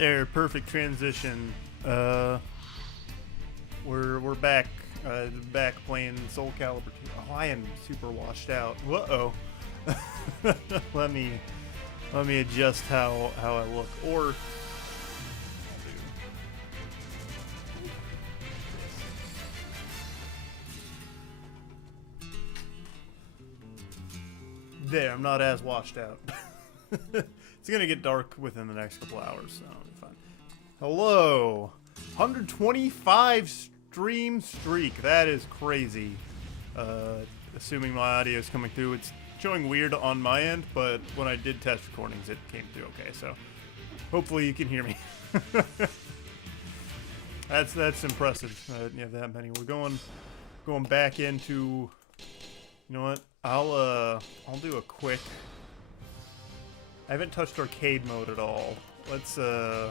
There, perfect transition. We're back. Back playing Soul Calibur 2. Oh, I am super washed out. Uh-oh. let me adjust how I look. Or there, I'm not as washed out. It's gonna get dark within the next couple hours, so it'll be fine. Hello! 125 stream streak. That is crazy. Assuming my audio is coming through, it's showing weird on my end, but when I did test recordings, it came through okay, so hopefully you can hear me. That's impressive. You have that many. We're going back into, you know what? I'll do a quick. I haven't touched arcade mode at all. Let's do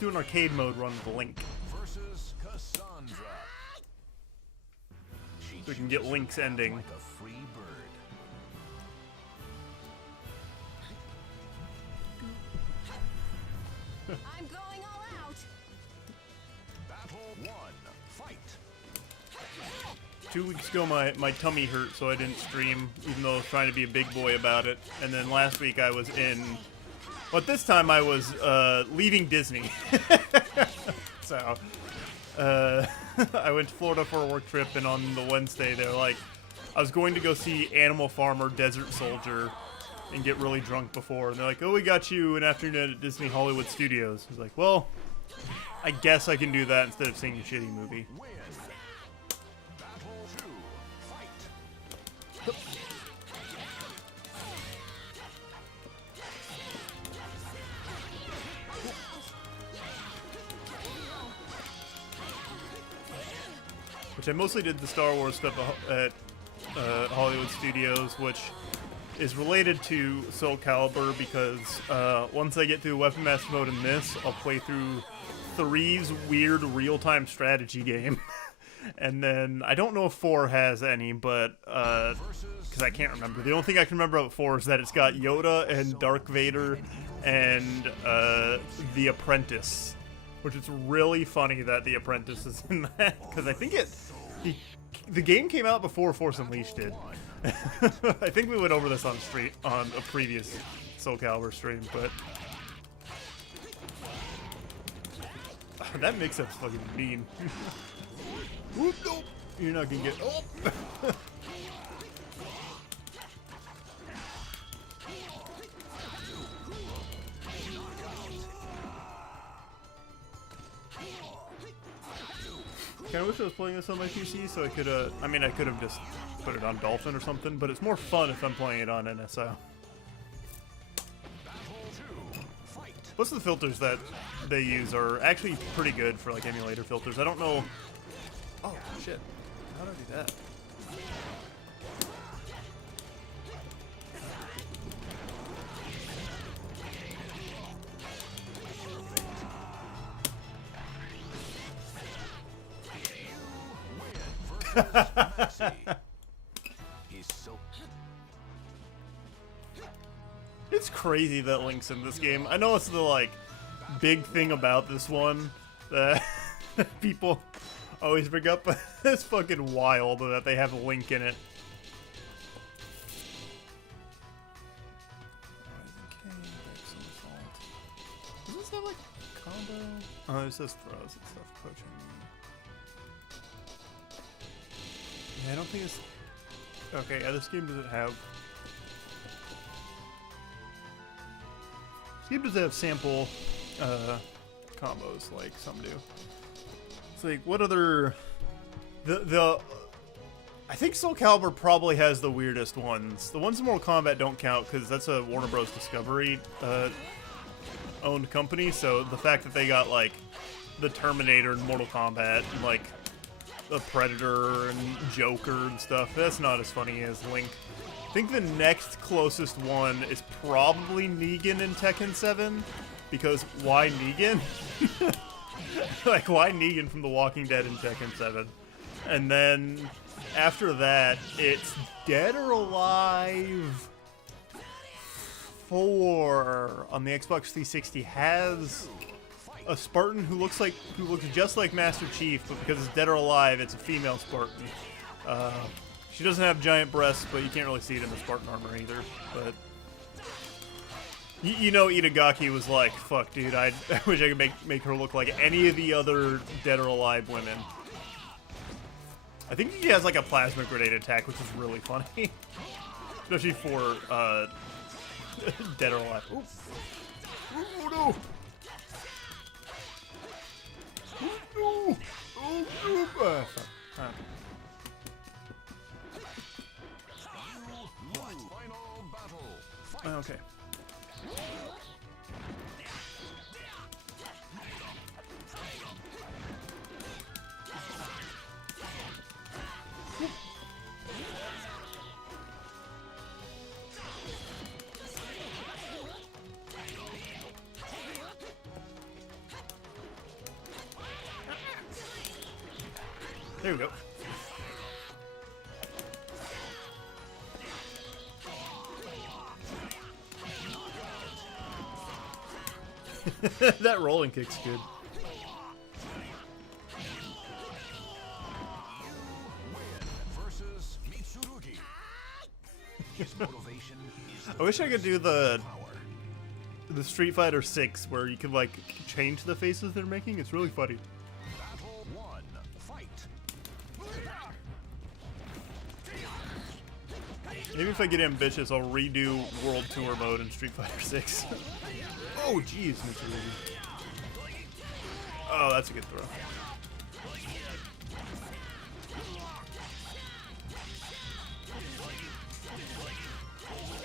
an arcade mode run with Link. Versus Cassandra. So we can get Link's ending. Like a free bird. I'm going all out. Battle 1. Fight. 2 weeks ago, my tummy hurt, so I didn't stream, even though I was trying to be a big boy about it. And then last week I was in... But this time I was leaving Disney. So, I went to Florida for a work trip, and on the Wednesday, they're like, I was going to go see Animal Farmer Desert Soldier and get really drunk before. And they're like, oh, we got you an afternoon at Disney Hollywood Studios. I was like, well, I guess I can do that instead of seeing a shitty movie. Win. Battle 2. Fight. Which I mostly did the Star Wars stuff at Hollywood Studios, which is related to Soul Calibur because once I get through Weapon Master mode in this, I'll play through 3's weird real-time strategy game. And then, I don't know if 4 has any, but, because I can't remember. The only thing I can remember about 4 is that it's got Yoda and Darth Vader and The Apprentice. Which is really funny that The Apprentice is in that, because I think the game came out before Force Unleashed did. I think we went over this on a previous Soul Calibur stream, but that mix-up's fucking mean. Whoop, nope. You're not gonna get. Oh. I wish I was playing this on my PC so I could, I mean, I could have just put it on Dolphin or something, but it's more fun if I'm playing it on NSO. Most of the filters that they use are actually pretty good for, like, emulator filters. I don't know... Oh, shit. How do I do that? He's so... It's crazy that Link's in this game. I know it's the, like, big thing about this one that people always bring up, but it's fucking wild that they have a Link in it. Does this have, like, combo? Oh, it says throws and stuff, coaching. Yeah, I don't think it's... Okay, yeah, this game doesn't have... This game doesn't have sample combos like some do. It's like, what other... I think Soul Calibur probably has the weirdest ones. The ones in Mortal Kombat don't count because that's a Warner Bros. Discovery owned company, so the fact that they got, like, the Terminator in Mortal Kombat and, like, the Predator and Joker and stuff, that's not as funny as Link. I think the next closest one is probably Negan in Tekken 7, because why Negan? Like, why Negan from The Walking Dead in Tekken 7? And then after that, it's Dead or Alive 4 on the Xbox 360 has a Spartan who looks just like Master Chief, but because it's Dead or Alive, it's a female Spartan. She doesn't have giant breasts, but you can't really see it in the Spartan armor either. But you know, Itagaki was like, "Fuck, dude, I wish I could make her look like any of the other Dead or Alive women." I think he has like a plasma grenade attack, which is really funny, especially for Dead or Alive. Ooh. Oh no! Oh no! Oh no! Final battle. Fight. Okay. There we go. That rolling kick's good. Versus Mitsurugi. His motivation is I wish I could do the Street Fighter 6 where you could like change the faces they're making. It's really funny. battle 1. Fight. Maybe if I get ambitious, I'll redo World Tour mode in Street Fighter 6. Oh, jeez, Mr. Ruby. Oh, that's a good throw.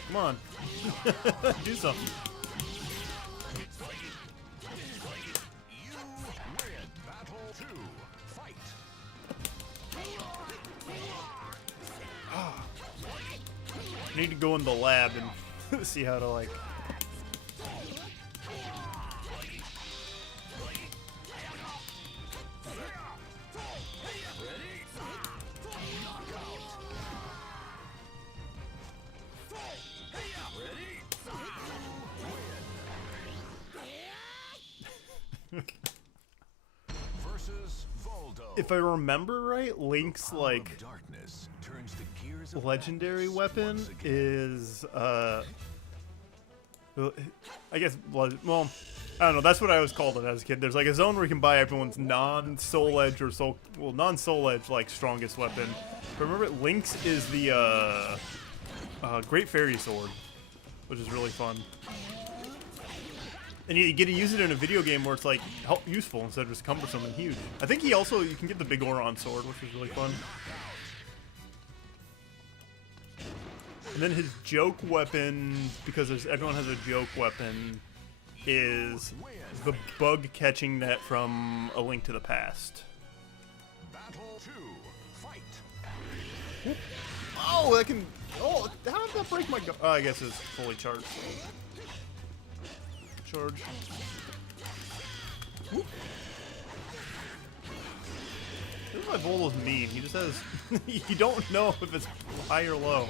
Come on. Do something. You win. Battle 2. Fight. I need to go in the lab and see how to like. Versus Voldo. If I remember right, Link's like Darkness turns the gears of legendary madness weapon once again. is I guess, well, I don't know, that's what I always called it as a kid. There's like a zone where you can buy everyone's non-soul edge or non-soul edge like strongest weapon. But remember, Link's is the Great Fairy Sword, which is really fun. And you get to use it in a video game where it's like useful instead of just cumbersome and huge. I think you can get the Big Oron sword, which is really fun. And then his joke weapon, because everyone has a joke weapon, is the bug catching net from A Link to the Past. Battle 2. Fight. Oh, that can. Oh, how did that break my? Oh, I guess it's fully charged. Charge. Whoop. This is why Volo's mean. He just has. You don't know if it's high or low.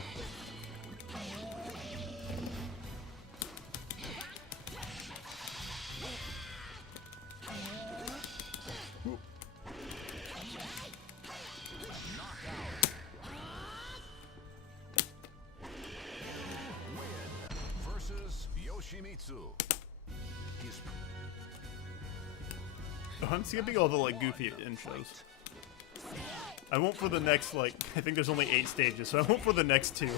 Versus Yoshimitsu. His I'm skipping all the like goofy intros. I won't for the next like. I think there's only 8 stages, so I won't for the next 2.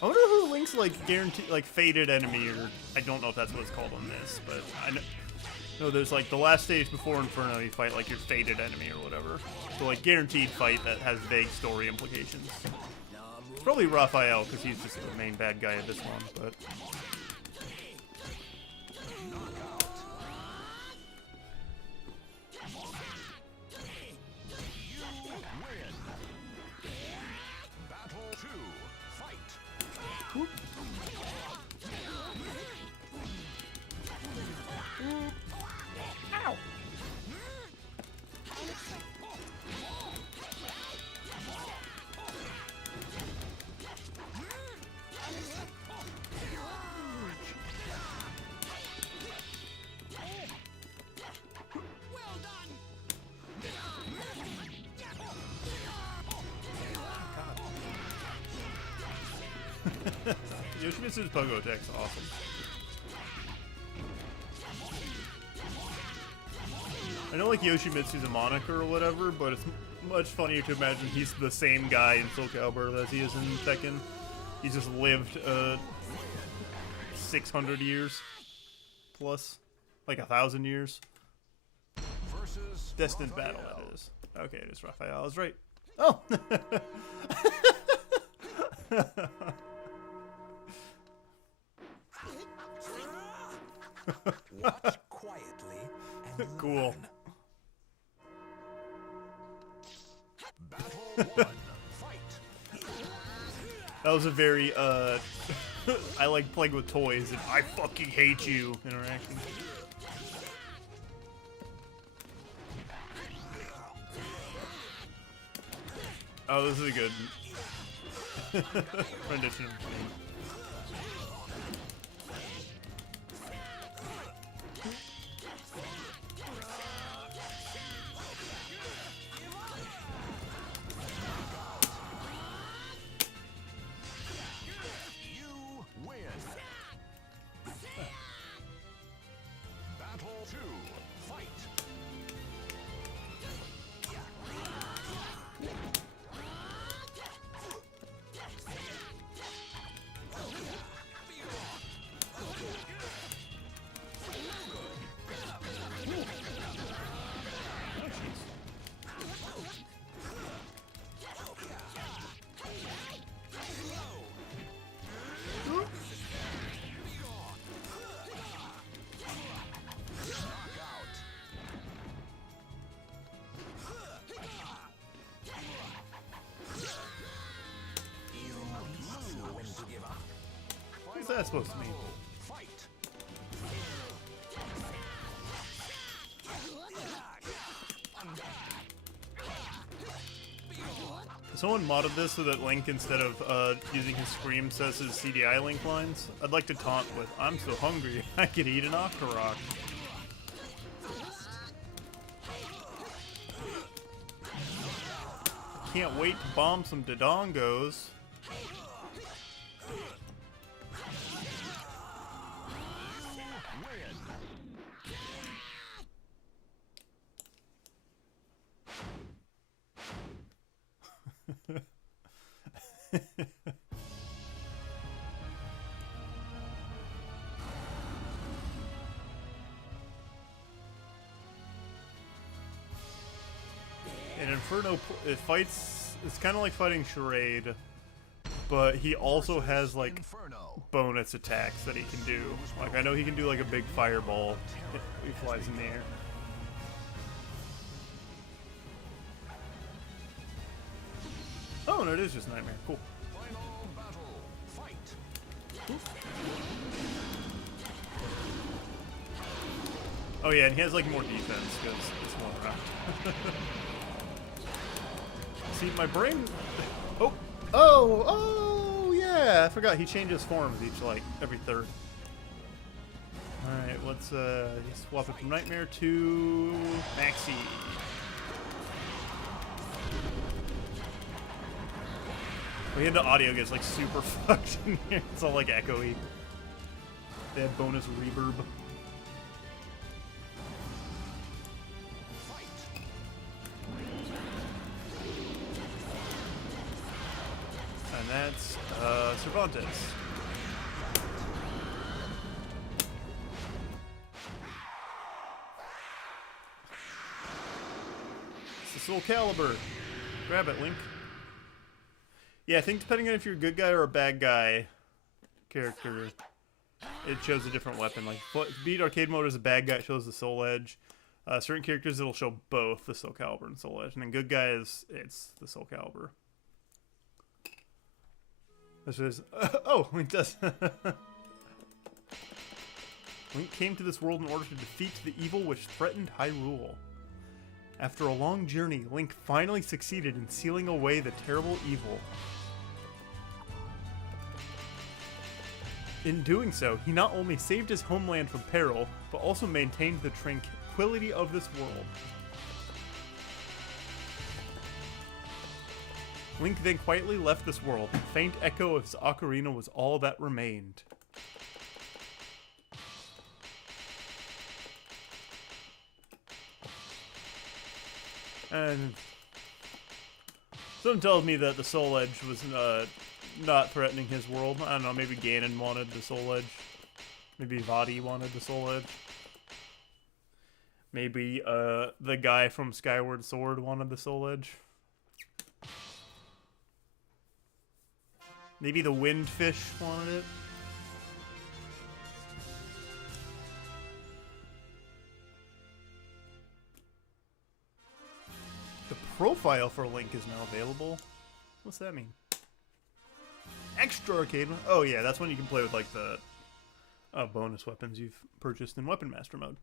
I wonder who Link's like guaranteed like faded enemy, or I don't know if that's what it's called on this, but I know. No, there's like the last stage before Inferno, you fight like your faded enemy or whatever. So like guaranteed fight that has vague story implications. Probably Raphael, because he's just the main bad guy of this one, but. win. Battle 2. Fight. Ow! Yoshimitsu's pogo attack's awesome. I know like Yoshimitsu's a moniker or whatever, but it's much funnier to imagine he's the same guy in Soul Calibur as he is in Tekken. He's just lived 600 years plus, like 1,000 years. Versus Destined Raphael. battle, that is. Okay, it is Raphael. I was right. Oh! Watch quietly and Cool. learn. Battle 1. Fight. That was a very, I like playing with toys and I fucking hate you interaction. Oh, this is a good rendition. You win. Battle 2. Fight. When to give up. What's that supposed to mean? Fight. Someone modded this so that Link, instead of using his scream, says his CDI Link lines. I'd like to taunt with, "I'm so hungry, I could eat an Octorok." Can't wait to bomb some Dodongos. Win. And Inferno, it fights, it's kind of like fighting Charade, but he also has like Inferno. bonus attacks that he can do. Like, I know he can do like a big fireball if he flies in the air. Oh, no, it is just Nightmare. Cool. Final battle. Fight. Oh yeah, and he has like more defense because it's more round. See, my brain. Oh, yeah! I forgot he changes forms every third. All right, let's swap it from Nightmare to Maxi. We had the audio gets like super fucked in here. It's all like echoey. They have bonus reverb. And that's Cervantes. It's the Soul Calibur. Grab it, Link. Yeah, I think depending on if you're a good guy or a bad guy character, it shows a different weapon. Like, beat arcade mode as a bad guy, it shows the Soul Edge. Certain characters, it'll show both the Soul Calibur and Soul Edge. And then good guys, it's the Soul Calibur. This is... oh, Link does... Link came to this world in order to defeat the evil which threatened Hyrule. After a long journey, Link finally succeeded in sealing away the terrible evil. In doing so, he not only saved his homeland from peril, but also maintained the tranquility of this world. Link then quietly left this world. The faint echo of his ocarina was all that remained. And something tells me that the Soul Edge was not threatening his world. I don't know, maybe Ganon wanted the Soul Edge. Maybe Vadi wanted the Soul Edge. Maybe the guy from Skyward Sword wanted the Soul Edge. Maybe the Windfish wanted it. The profile for Link is now available. What's that mean? Extra arcade. Oh yeah, that's when you can play with like the bonus weapons you've purchased in Weapon Master mode.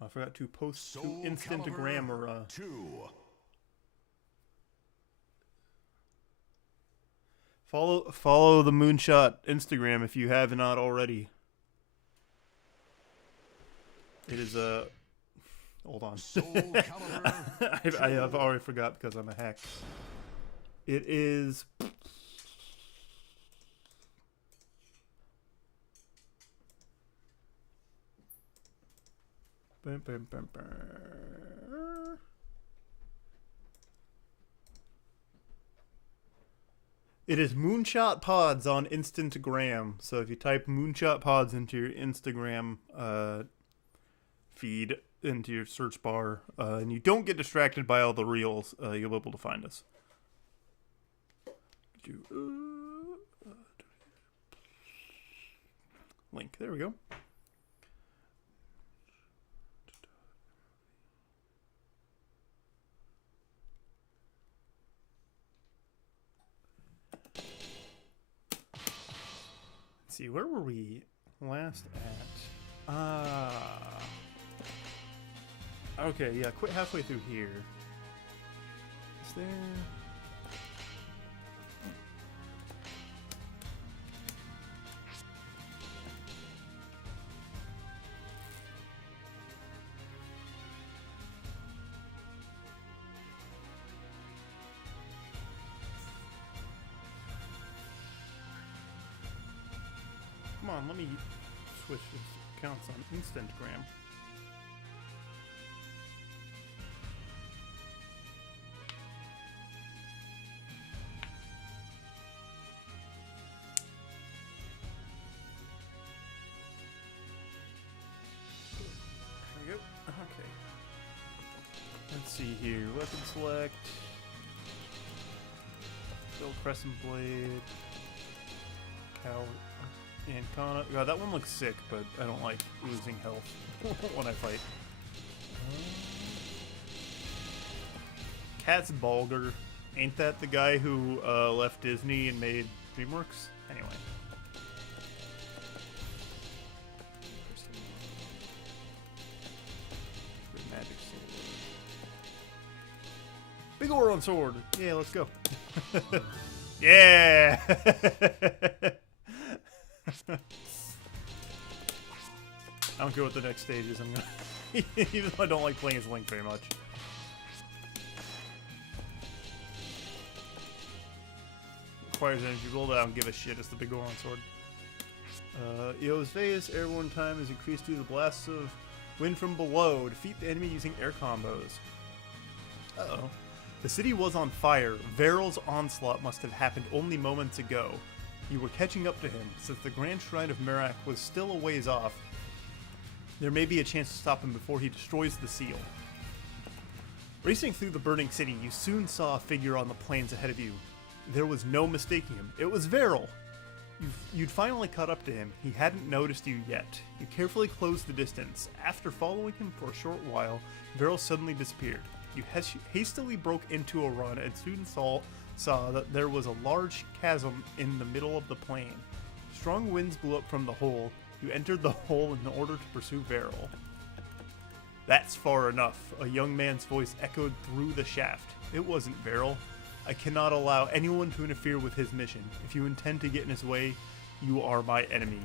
I forgot to post to Instagram or 2. follow the Moonshot Instagram if you have not already. It is hold on. Soul Calibur I have already forgot because I'm a hack. It is It is Moonshot Pods on Instagram. So if you type Moonshot Pods into your Instagram feed, into your search bar, and you don't get distracted by all the reels, you'll be able to find us. Link. There we go. Let's see, where were we last at? Okay, yeah, quit halfway through here. Is there... Come on, let me switch accounts on Instagram. There we go. Okay. Let's see here. Weapon select. Build Crescent Blade. Cow. And Kana. God, that one looks sick, but I don't like losing health when I fight. Cat's Balger. Ain't that the guy who left Disney and made DreamWorks? Anyway. Magic sword. Big Oron sword. Yeah, let's go. Yeah. I don't care what the next stage is. I'm gonna, even though I don't like playing as Link very much. Requires energy build. I don't give a shit. It's the big Goron sword. Eo's Vase airborne time is increased due to the blasts of wind from below. Defeat the enemy using air combos. Uh-oh. The city was on fire. Veryl's onslaught must have happened only moments ago. You were catching up to him, since the Grand Shrine of Merak was still a ways off. There may be a chance to stop him before he destroys the seal. Racing through the burning city, you soon saw a figure on the plains ahead of you. There was no mistaking him. It was Veryl! You'd finally caught up to him. He hadn't noticed you yet. You carefully closed the distance. After following him for a short while, Veryl suddenly disappeared. You hastily broke into a run and soon saw that there was a large chasm in the middle of the plain. Strong winds blew up from the hole. You entered the hole in order to pursue Veryl. That's far enough. A young man's voice echoed through the shaft. It wasn't Veryl. I cannot allow anyone to interfere with his mission. If you intend to get in his way, you are my enemy.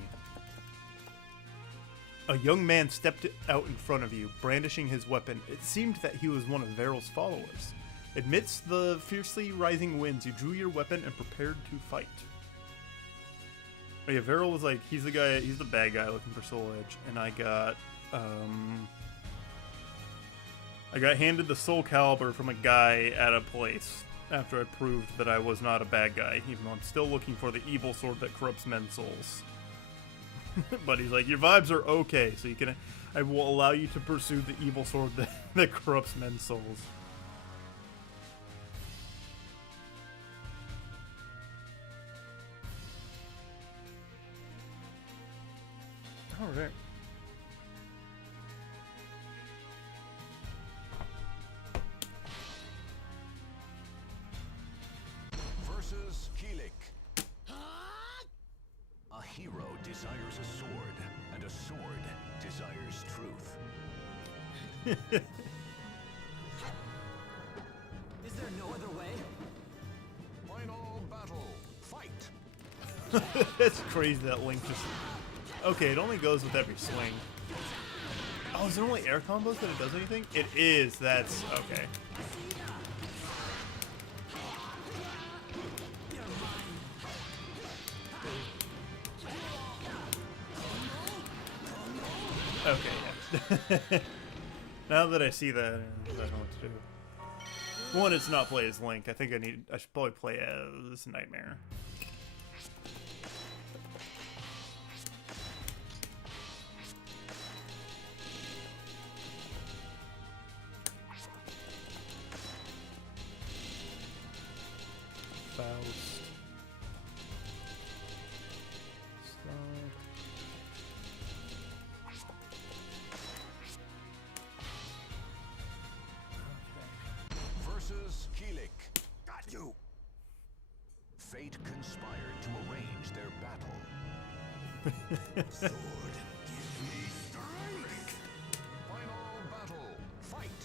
A young man stepped out in front of you, brandishing his weapon. It seemed that he was one of Varel's followers. Amidst the fiercely rising winds, you drew your weapon and prepared to fight. Oh yeah, Varel was like, he's the bad guy looking for Soul Edge, and I got handed the Soul Calibur from a guy at a place after I proved that I was not a bad guy, even though I'm still looking for the evil sword that corrupts men's souls. But he's like, your vibes are okay, so I will allow you to pursue the evil sword that corrupts men's souls. Alright. Versus Keelik. A hero desires a sword, and a sword desires truth. Is there no other way? Final battle. Fight. It's crazy that Link just... Okay, it only goes with every swing. Oh, is it only air combos that it does anything? It is, that's... okay. Okay, yeah. Now that I see that, I don't know what to do. One, it's not play as Link. I think I should probably play as Nightmare. Faust. Stop. Versus Keelik. Got you. Fate conspired to arrange their battle. Sword, give me strength. Final battle. Fight.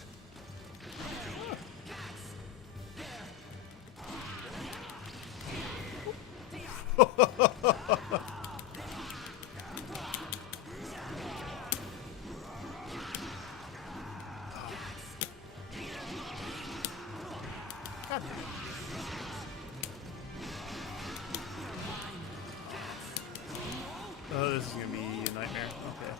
God. Oh, this is gonna be a nightmare. Okay.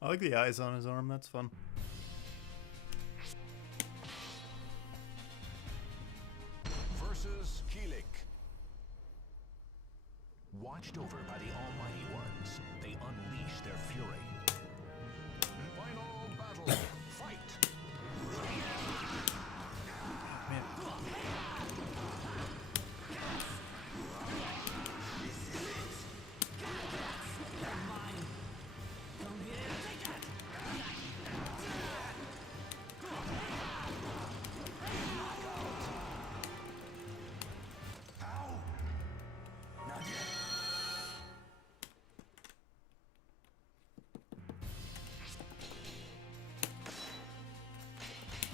I like the eyes on his arm, that's fun. Versus Keelik. Watched over by the Almighty Ones, they unleash their fury. Final battle. Fight. Man.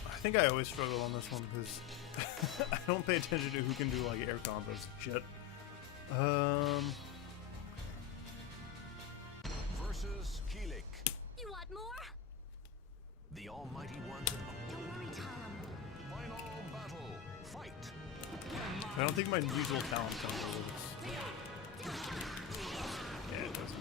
I think I always struggle on this one because I don't pay attention to who can do like air combos. Shit. Versus Keelik. You want more? The Almighty Ones. Don't worry, Tom. Final battle. Fight. I don't think my usual talent combo works. Yeah, it doesn't.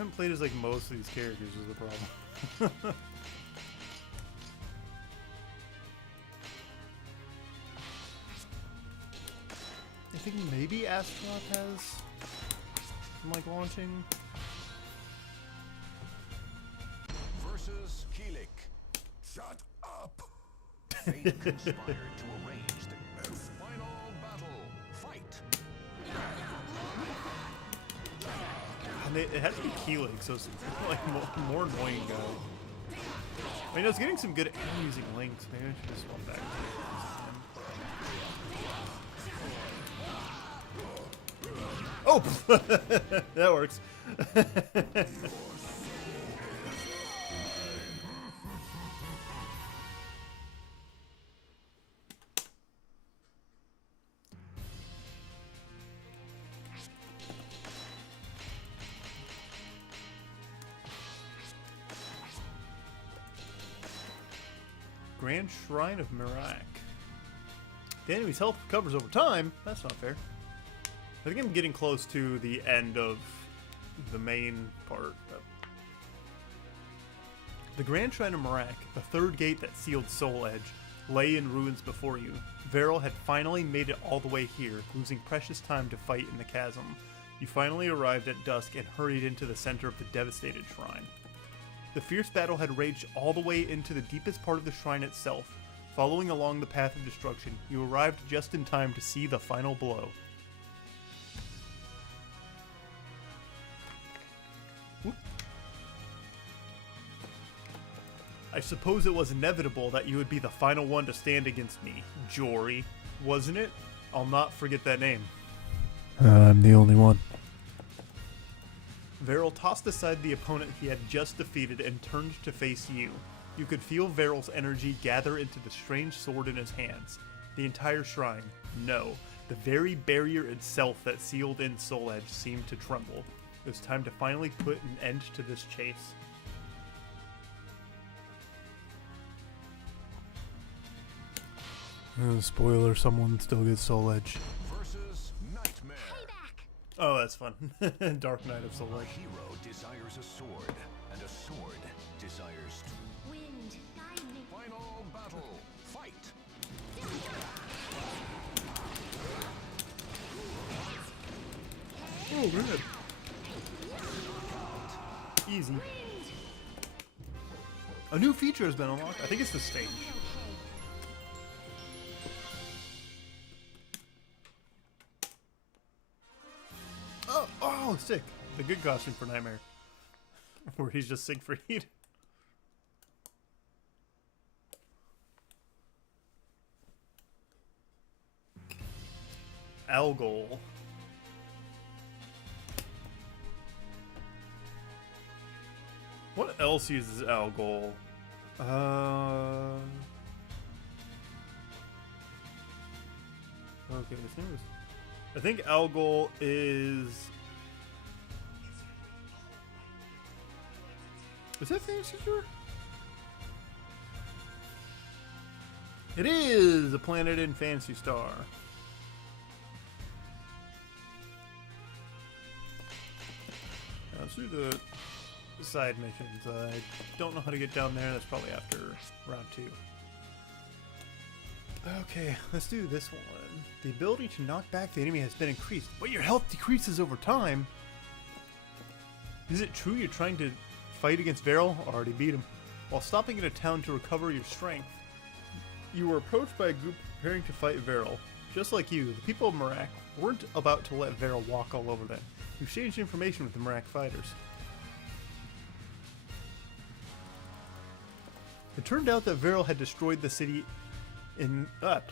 haven't played as like most of these characters is the problem. I think maybe Astronaut has some like launching. Versus Keelik. Shut up! Fate conspired to arrange the final battle. Fight! And it has to be Keelik, so it's like more annoying guy. I mean, I was getting some good aim using links. Maybe I should just swap back to it. Oh! That works. Grand Shrine of Mirak. The enemy's health recovers over time. That's not fair. I think I'm getting close to the end of the main part. The Grand Shrine of Mirak, the third gate that sealed Soul Edge, lay in ruins before you. Veril had finally made it all the way here, losing precious time to fight in the chasm. You finally arrived at dusk and hurried into the center of the devastated shrine. The fierce battle had raged all the way into the deepest part of the shrine itself. Following along the path of destruction, you arrived just in time to see the final blow. Whoop. I suppose it was inevitable that you would be the final one to stand against me, Jory, wasn't it? I'll not forget that name. I'm the only one. Veril tossed aside the opponent he had just defeated and turned to face you. You could feel Veril's energy gather into the strange sword in his hands. The entire shrine, no, the very barrier itself that sealed in Soul Edge seemed to tremble. It was time to finally put an end to this chase. Spoiler, someone still gets Soul Edge. Versus Nightmare. Oh, that's fun. Dark Knight of Soul A Edge. hero desires a sword, and a sword desires truth. Wind, guide me. Final battle. Fight! Oh, good. Easy. A new feature has been unlocked. I think it's the stage. Oh, sick. The good costume for Nightmare. Where he's just Siegfried. Algol. What else uses Algol? Okay, this name is... I think Algol is... Is that Fantasy Star? It is a planet in Fantasy Star. Now, let's do the side missions. I don't know how to get down there. That's probably after round 2. Okay, let's do this one. The ability to knock back the enemy has been increased, but your health decreases over time. Is it true you're trying to fight against Veril? Already beat him. While stopping in a town to recover your strength, you were approached by a group preparing to fight Veril. Just like you, the people of Mirak weren't about to let Veril walk all over them. You exchanged information with the Mirak fighters. It turned out that Veril had destroyed the city in the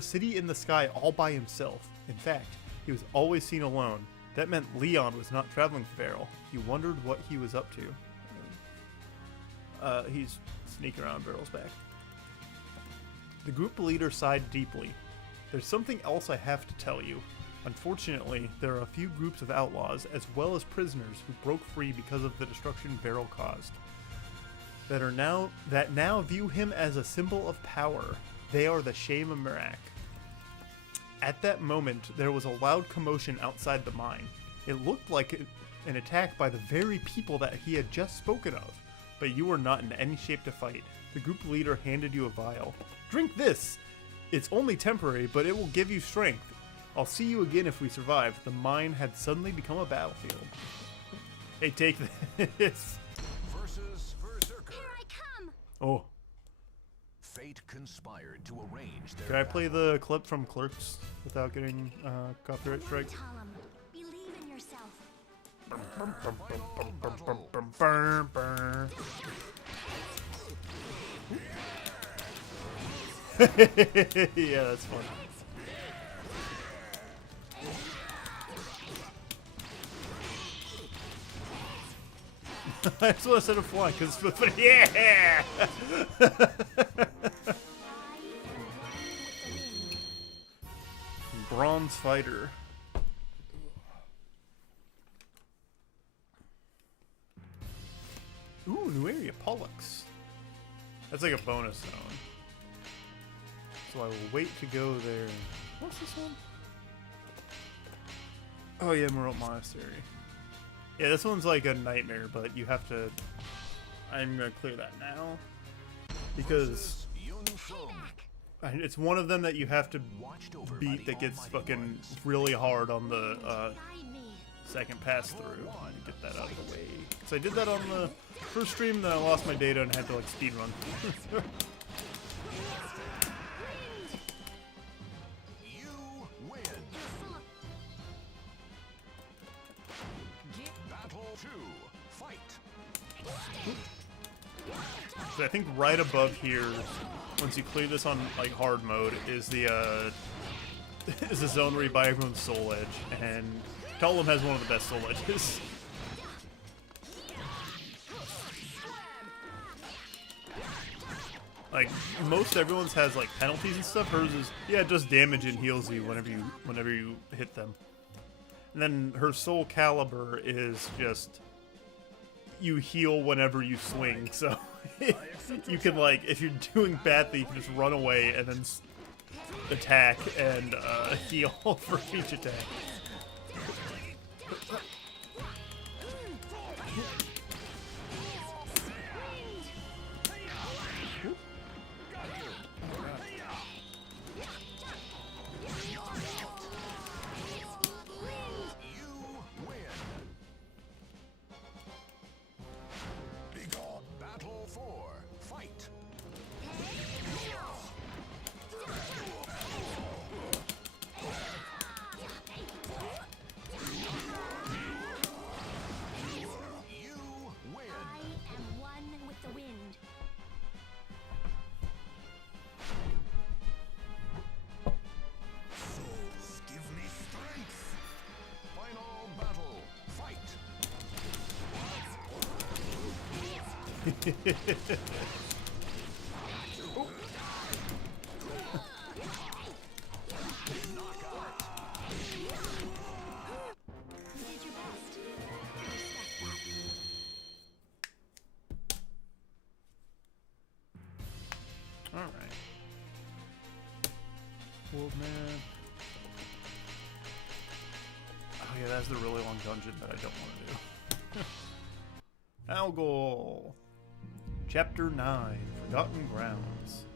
city in the sky all by himself. In fact, he was always seen alone. That meant Leon was not traveling with Veril. You wondered what he was up to. He's sneaking around Veril's back. The group leader sighed deeply. There's something else I have to tell you. Unfortunately, there are a few groups of outlaws, as well as prisoners, who broke free because of the destruction Veril caused. That now view him as a symbol of power. They are the shame of Mirak. At that moment, there was a loud commotion outside the mine. It looked like an attack by the very people that he had just spoken of. But you were not in any shape to fight. The group leader handed you a vial. Drink this! It's only temporary, but it will give you strength. I'll see you again if we survive. The mine had suddenly become a battlefield. Hey, take this. Versus Berserker. Here I come! Oh, Fate conspired to arrange their can I play the clip from Clerks without getting copyright strike? Talum, believe in yourself. Yeah, that's fun. I just want to set a fly because it's funny. Yeah! Bronze fighter. Ooh, new area, Pollux. That's like a bonus zone. So I will wait to go there. What's this one? Oh yeah, Moralt Monastery. Yeah, this one's like a nightmare, but you have to... I'm gonna clear that now. Because it's one of them that you have to beat that gets fucking really hard on the Guide me. second pass through. Let me get that out of the way. So I did that on the first stream, then I lost my data and had to like speed run. You win. Battle 2. Fight. So I think right above here, once you clear this on like hard mode, is the is the zone where you buy everyone's soul edge, and Talum has one of the best soul edges. Like most everyone's has like penalties and stuff. Hers is yeah, it does damage and heals you whenever you hit them. And then her soul Calibur is just you heal whenever you swing. So you can like if you're doing badly, you can just run away and then attack and heal for each attack. Battle 4. Fight. You win. I am one with the wind. Souls, give me strength. Final battle. Fight. You did your best. I respect that. All right. World man. Oh yeah, that's the really long dungeon that I don't want to do. Algol. Chapter 9, Forgotten Grounds.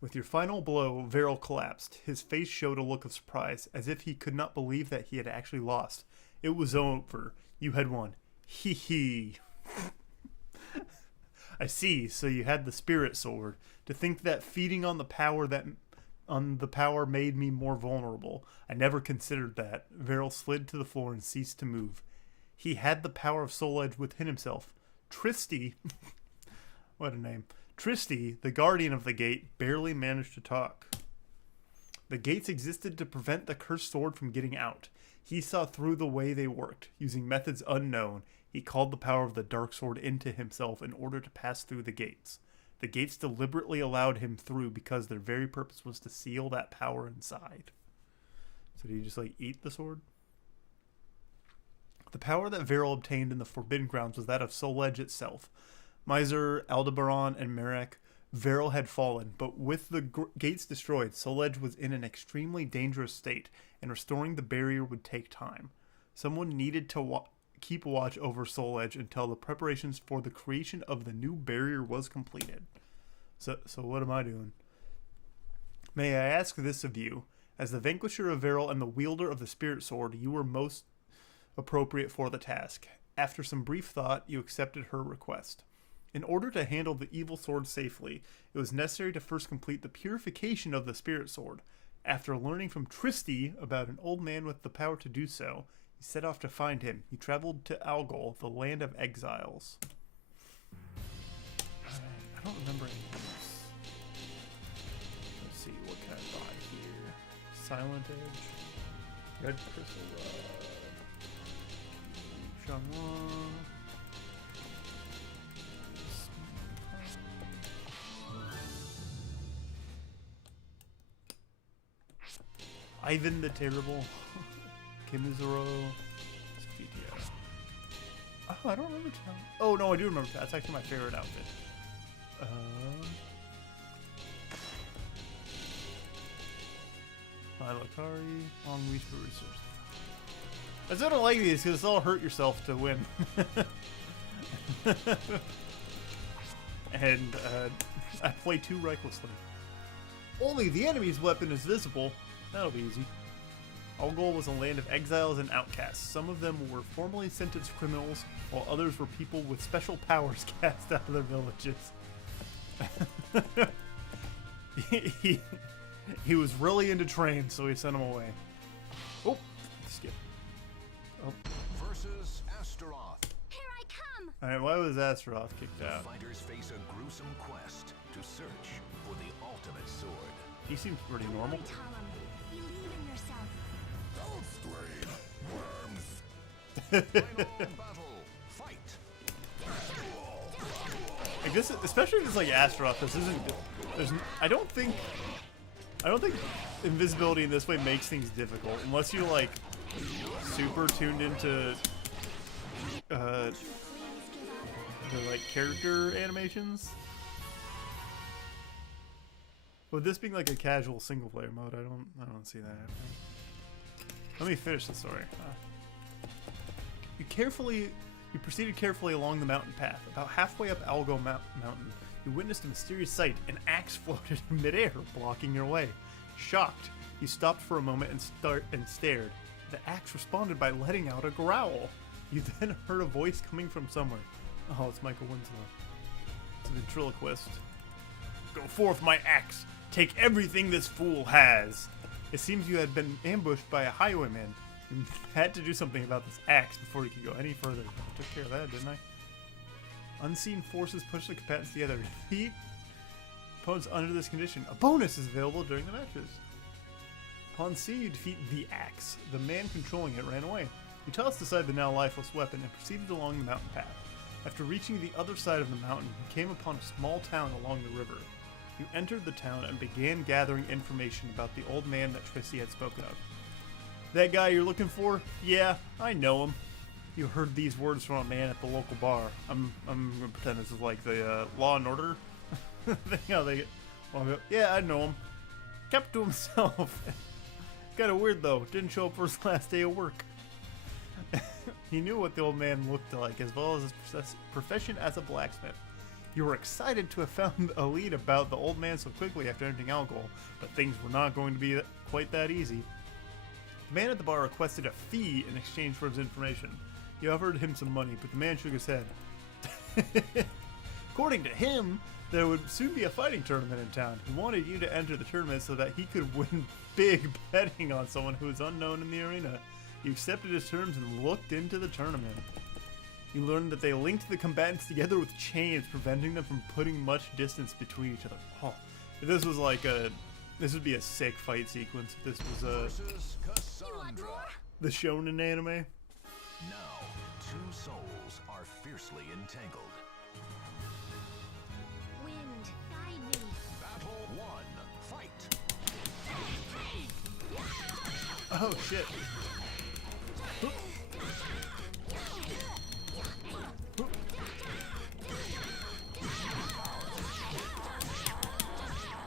With your final blow, Varel collapsed. His face showed a look of surprise, as if he could not believe that he had actually lost. It was over. You had won. Hee hee. I see, so you had the spirit sword. To think that feeding on the power made me more vulnerable. I never considered that. Varel slid to the floor and ceased to move. He had the power of Soul Edge within himself. Tristy, what a name. Tristy, the guardian of the gate, barely managed to talk. The gates existed to prevent the cursed sword from getting out. He saw through the way they worked. Using methods unknown, he called the power of the dark sword into himself in order to pass through the gates. The gates deliberately allowed him through because their very purpose was to seal that power inside. So did he just like eat the sword? The power that Varel obtained in the Forbidden Grounds was that of Soul Edge itself. Miser, Aldebaran, and Marek, Varel had fallen, but with the gates destroyed, Soul Edge was in an extremely dangerous state, and restoring the barrier would take time. Someone needed to keep watch over Soul Edge until the preparations for the creation of the new barrier was completed. So what am I doing? May I ask this of you? As the vanquisher of Veril and the wielder of the Spirit Sword, you were most appropriate for the task. After some brief thought, you accepted her request. In order to handle the evil sword safely, it was necessary to first complete the purification of the Spirit Sword. After learning from Tristy about an old man with the power to do so, he set off to find him. He traveled to Algol, the land of exiles. Alright, I don't remember any of this. Let's see, what can I buy here? Silent Edge. Red Crystal Rod. Shanghua. Ivan the Terrible, Kimizuro, Speedia. Oh, I don't remember Town. Oh no, I do remember that. That's actually my favorite outfit. Lakari, long reach for resources. I still don't like these because it's all hurt yourself to win. And I play too recklessly. Only the enemy's weapon is visible. That'll be easy. Algol was a land of exiles and outcasts. Some of them were formerly sentenced criminals, while others were people with special powers cast out of their villages. he was really into trains, so he sent them away. Oh, skip. Oh. Versus Astaroth. Here I come! Alright, why was Astaroth kicked The out? fighters face a gruesome quest to search for the ultimate sword. He seems pretty normal. Come on, Talum. Believe in yourself. Final battle. Fight. Like this, especially if it's like Astaroth, this isn't. I don't think invisibility in this way makes things difficult unless you're like super tuned into the like character animations. With this being like a casual single player mode, I don't see that happening. Let me finish the story. You proceeded carefully along the mountain path. About halfway up Algo Mountain, you witnessed a mysterious sight. An axe floated in midair, blocking your way. Shocked, you stopped for a moment and stared. The axe responded by letting out a growl. You then heard a voice coming from somewhere. Oh, it's Michael Winslow. It's a ventriloquist. Go forth, my axe! Take everything this fool has! It seems you had been ambushed by a highwayman. You had to do something about this axe before you could go any further. I took care of that, didn't I? Unseen forces push the combatants together. Defeat opponents under this condition. A bonus is available during the matches. Upon seeing you defeat the axe, the man controlling it ran away. You tossed aside the now lifeless weapon and proceeded along the mountain path. After reaching the other side of the mountain, you came upon a small town along the river. You entered the town and began gathering information about the old man that Tristy had spoken of. That guy you're looking for? Yeah, I know him. You heard these words from a man at the local bar. I'm gonna pretend this is like the Law and Order thing. How they get. Well, yeah, I know him. Kept to himself. Kind of weird though. Didn't show up for his last day of work. He knew what the old man looked like, as well as his profession as a blacksmith. You were excited to have found a lead about the old man so quickly after entering Algol, but things were not going to be quite that easy. The man at the bar requested a fee in exchange for his information. You offered him some money, but the man shook his head. According to him, there would soon be a fighting tournament in town. He wanted you to enter the tournament so that he could win big betting on someone who is unknown in the arena. You accepted his terms and looked into the tournament. You learned that they linked the combatants together with chains, preventing them from putting much distance between each other. Oh, if this was like this would be a sick fight sequence. If this was Versus Cassandra. the shonen anime. Now, two souls are fiercely entangled. Wind, guide me. Battle 1. Fight. Oh shit.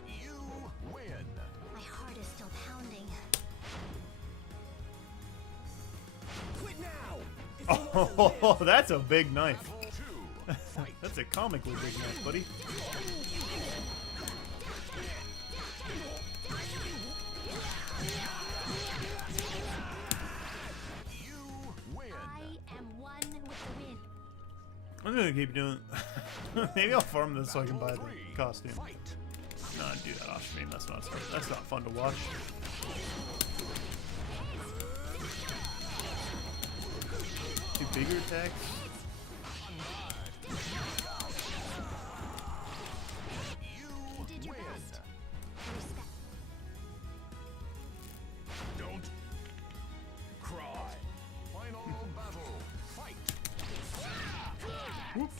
You win. My heart is still pounding. Quit Oh, that's a big knife. Battle 2. Fight. That's a comically big knife, buddy. You win. I am one with the wind. I'm gonna keep doing. Maybe I'll farm this so I can buy the costume. Fight. No, do that off stream. That's not fun to watch. Do bigger attacks. You did your best. Respect. Don't cry. Final battle. Fight. Whoop.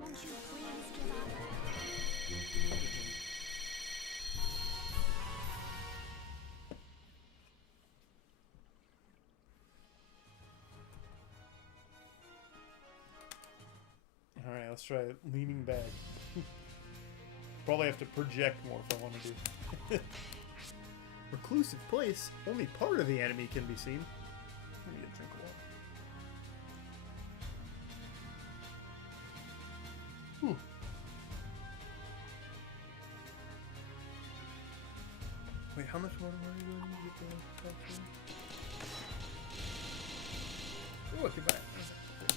Won't you please give up? All right, let's try leaning back. Probably have to project more if I want to do. Reclusive place. Only part of the enemy can be seen. I need to drink a water. Whew. Wait, how much water are you going to get the costume? Oh, look, back. Let's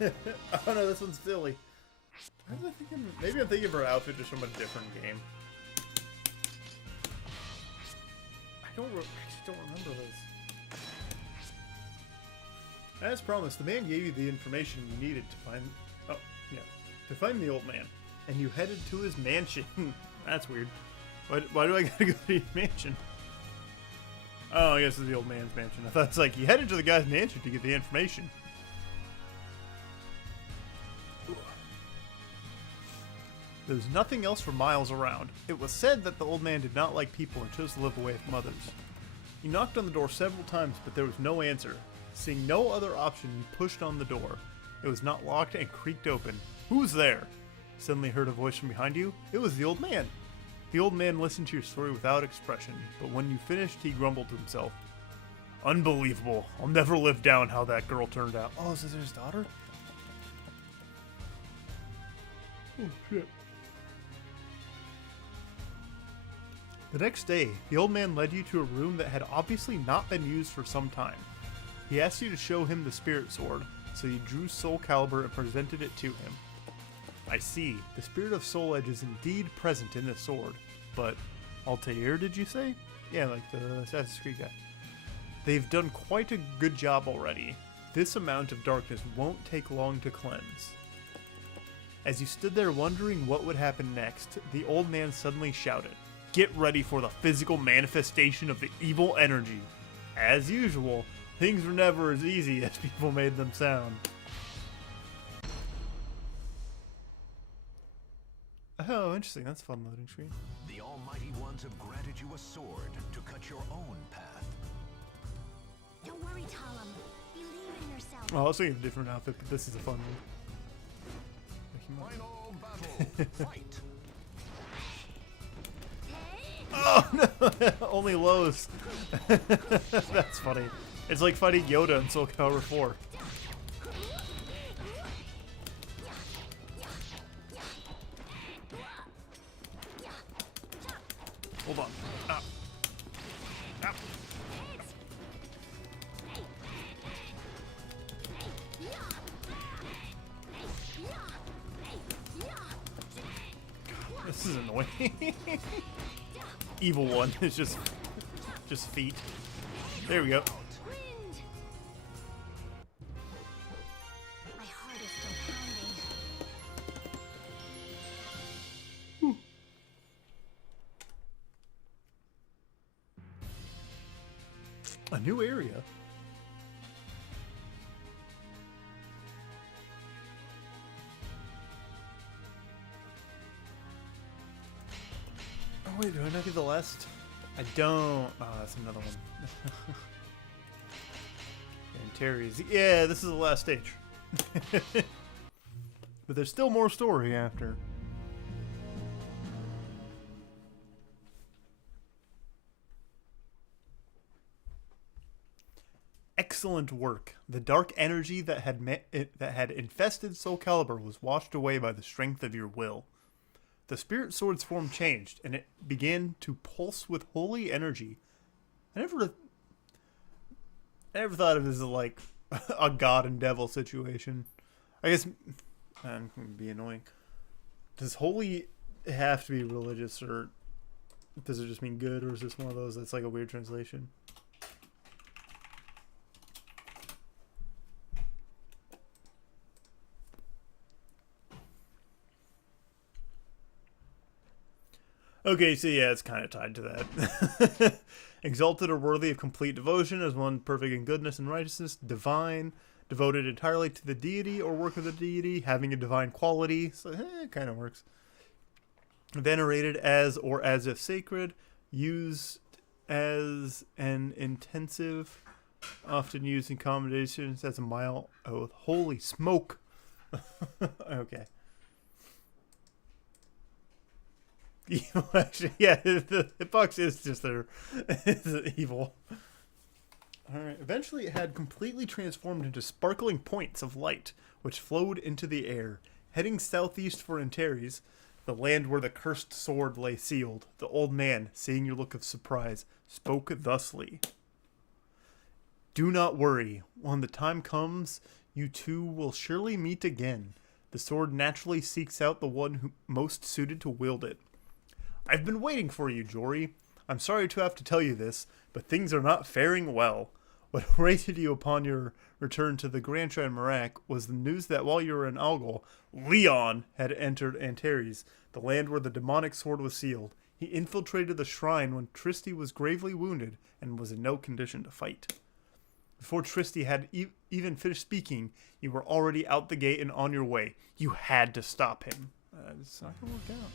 go. Oh no, this one's silly. Why was I thinking? Maybe I'm thinking of her outfit just from a different game. I actually don't remember this. As promised, the man gave you the information you needed to find. Oh, yeah, to find the old man, and you headed to his mansion. That's weird. Why do I gotta go to his mansion? Oh, I guess it's the old man's mansion. I thought it's like you headed to the guy's mansion to get the information. There was nothing else for miles around. It was said that the old man did not like people and chose to live away from others. You knocked on the door several times, but there was no answer. Seeing no other option, you pushed on the door. It was not locked and creaked open. Who's there? Suddenly heard a voice from behind you. It was the old man. The old man listened to your story without expression, but when you finished, he grumbled to himself. Unbelievable. I'll never live down how that girl turned out. Oh, is this his daughter? Oh, shit. The next day, the old man led you to a room that had obviously not been used for some time. He asked you to show him the spirit sword, so you drew Soul Calibur and presented it to him. I see, the spirit of Soul Edge is indeed present in this sword, but Altair, did you say? Yeah, like the Assassin's Creed guy. They've done quite a good job already. This amount of darkness won't take long to cleanse. As you stood there wondering what would happen next, the old man suddenly shouted, "Get ready for the physical manifestation of the evil energy." As usual, things were never as easy as people made them sound. Oh, interesting. That's a fun loading screen. The Almighty Ones have granted you a sword to cut your own path. Don't worry, Talam. Believe in yourself. Oh, I was thinking of a different outfit, but this is a fun one. Final battle. Fight. Oh, no! Only lows. That's funny. It's like fighting Yoda in Soul Calibur 4. Hold on. Ah. Ah. This is annoying. Evil one is just feet. There we go. Wind. My heart is still pounding. A new area. Oh wait, do I not get the last? I don't. Oh, that's another one. And Terry's. Yeah, this is the last stage. But there's still more story after. Excellent work. The dark energy that had infested Soul Calibur was washed away by the strength of your will. The spirit sword's form changed, and it began to pulse with holy energy. I never thought of it as like a god and devil situation. I guess I'm going to be annoying. Does holy have to be religious, or does it just mean good, or is this one of those that's like a weird translation? Okay, so yeah, it's kind of tied to that. Exalted or worthy of complete devotion as one perfect in goodness and righteousness, divine, devoted entirely to the deity or work of the deity, having a divine quality, so it kind of works. Venerated as or as if sacred, used as an intensive, often used in combinations as a mild oath. Holy smoke! Okay. Actually, yeah, the hitbox is just there. It's evil. Alright, eventually it had completely transformed into sparkling points of light, which flowed into the air. Heading southeast for Antares, the land where the cursed sword lay sealed, the old man, seeing your look of surprise, spoke thusly. Do not worry. When the time comes, you two will surely meet again. The sword naturally seeks out the one who most suited to wield it. I've been waiting for you, Jory. I'm sorry to have to tell you this, but things are not faring well. What awaited you upon your return to the Grand Marak was the news that while you were in Algol, Leon had entered Antares, the land where the demonic sword was sealed. He infiltrated the shrine when Tristy was gravely wounded and was in no condition to fight. Before Tristy had even finished speaking, you were already out the gate and on your way. You had to stop him. It's not going to work out.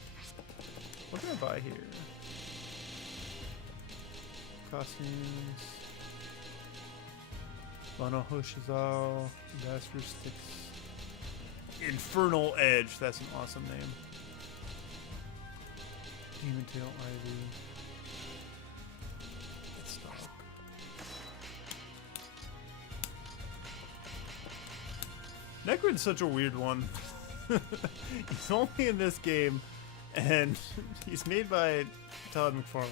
What can I buy here? Costumes. Bono Hoshizal. Master Sticks. Infernal Edge. That's an awesome name. Demon Tail Ivy. It's dog. Necrod's such a weird one. He's only in this game, and he's made by Todd McFarlane.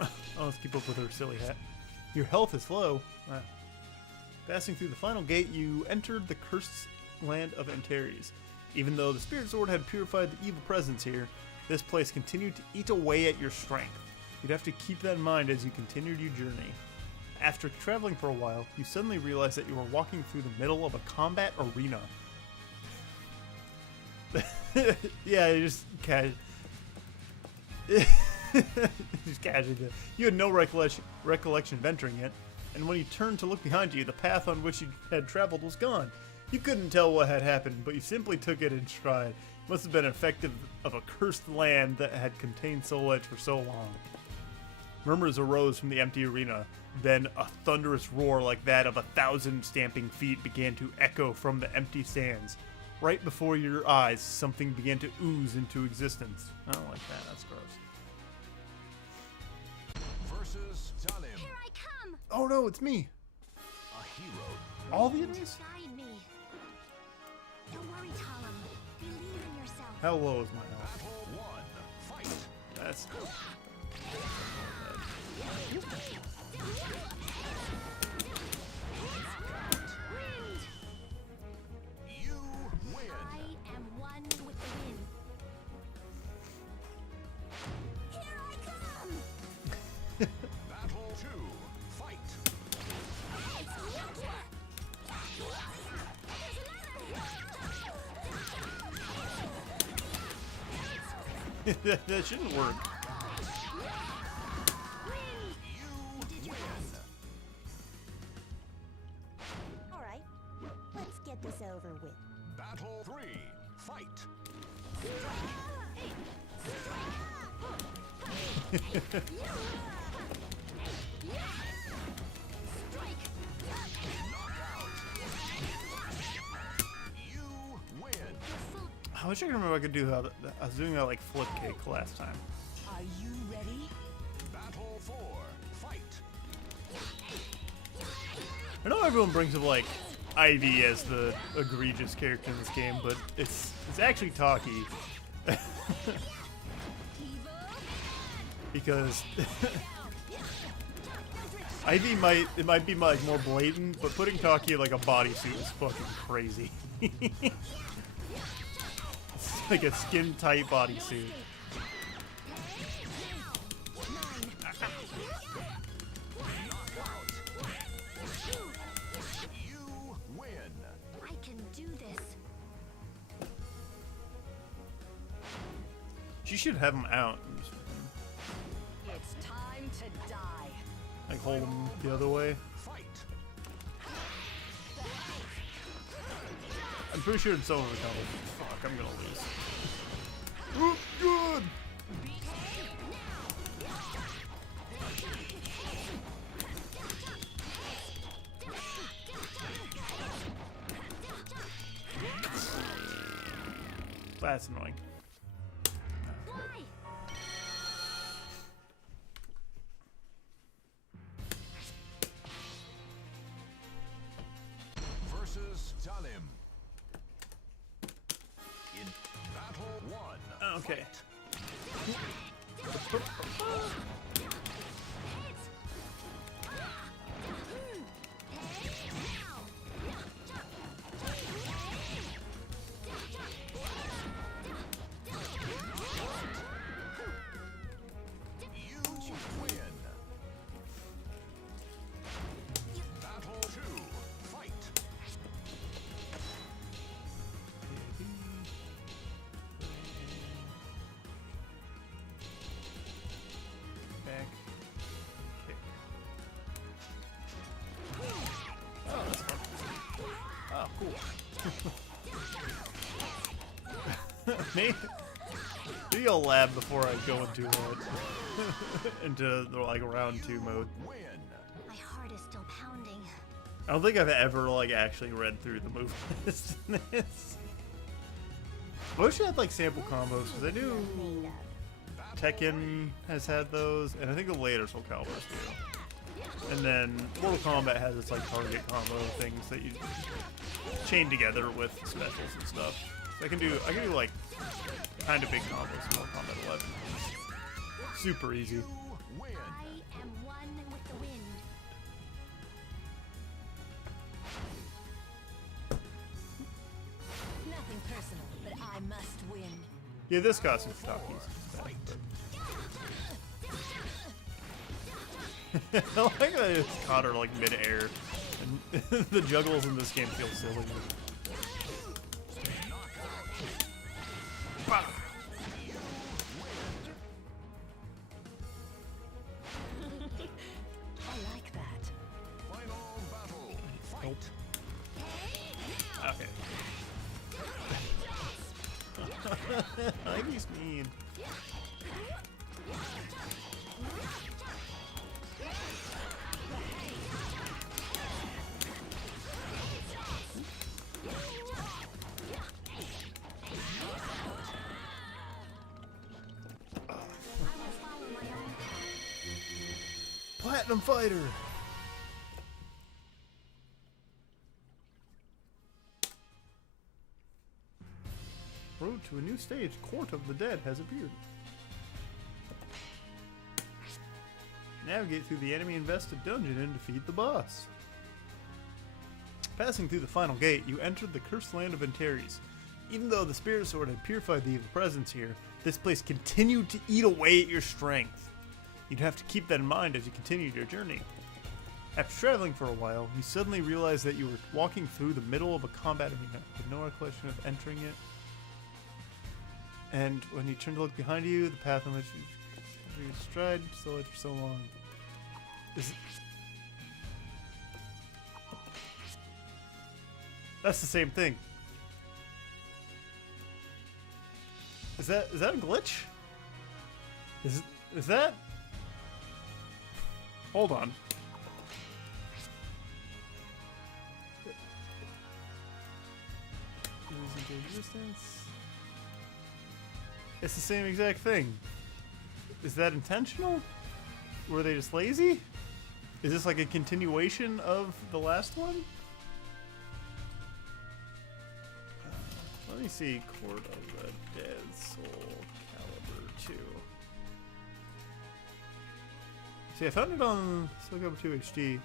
Oh, let's keep up with her silly hat. Your health is low. Passing through the final gate, you entered the cursed land of Antares. Even though the spirit sword had purified the evil presence here, this place continued to eat away at your strength. You'd have to keep that in mind as you continued your journey. After traveling for a while, you suddenly realized that you were walking through the middle of a combat arena. Yeah, you just casually. You had no recollection of entering it, and when you turned to look behind you, the path on which you had traveled was gone. You couldn't tell what had happened, but you simply took it in stride. It must have been effective of a cursed land that had contained Soul Edge for so long. Murmurs arose from the empty arena. Then a thunderous roar like that of 1,000 stamping feet began to echo from the empty stands. Right before your eyes, something began to ooze into existence. I don't like that. That's gross. Versus Talim. Here I come! Oh no, it's me. A hero. All the enemies? Guide me. Don't worry, Talim. Believe in yourself. How low is my health? Battle 1. Fight. That's... You win. I am one with the wind. Here I come! Battle 2. Fight. That shouldn't work. Alright, let's get this over with. Battle 3. Fight. I wish I could remember I could do how I was doing that like flip kick last time. Are you ready? Battle 4. Fight. I know everyone brings up like Ivy as the egregious character in this game, but it's actually Taki. Because Ivy might be like more blatant, but putting Taki in like a bodysuit is fucking crazy. It's like a skin tight bodysuit. You win. I can do this. She should have him out. It's time to die. Like hold him the other way. Fight. I'm pretty sure it's over the combo. Fuck, I'm gonna lose. Ooh, good! That's annoying. Versus Talim. In battle 1. Okay. You win. Battle 2. Fight. Back kick. Oh, that's fun. Oh, cool. Maybe I'll lab before I go into into the like round 2 mode. Win. My heart is still pounding. I don't think I've ever like actually read through the move list in this. I wish I had like sample combos because I knew Tekken has had those, and I think the later Soul Caliburs do. And then Mortal Kombat has its like target combo things that you chain together with specials and stuff. So I can do like kind of big combos in Mortal Kombat 11. Super easy. You win. I am one with the wind. Nothing personal, but I must win. Yeah, this costume's Taki's. I like that I just caught her like mid-air, and the juggles in this game feel silly. Bah! I like that. Final battle. Fight. Okay. Ivy's mean. I will follow my own path. Platinum Fighter! Road to a new stage, Court of the Dead, has appeared. Navigate through the enemy-invested dungeon and defeat the boss. Passing through the final gate, you entered the cursed land of Antares. Even though the Spirit Sword had purified the evil presence here, this place continued to eat away at your strength. You'd have to keep that in mind as you continued your journey. After traveling for a while, you suddenly realized that you were walking through the middle of a combat arena with no recollection of entering it. And when you turned to look behind you, the path on which you stride so led for so long. That's the same thing. Is that a glitch? Is that? Hold on. Resistance. It's the same exact thing. Is that intentional? Were they just lazy? Is this like a continuation of the last one? Let me see. Court of the Dead Soul Calibur 2. See, I found it on Soul Calibur 2 HD.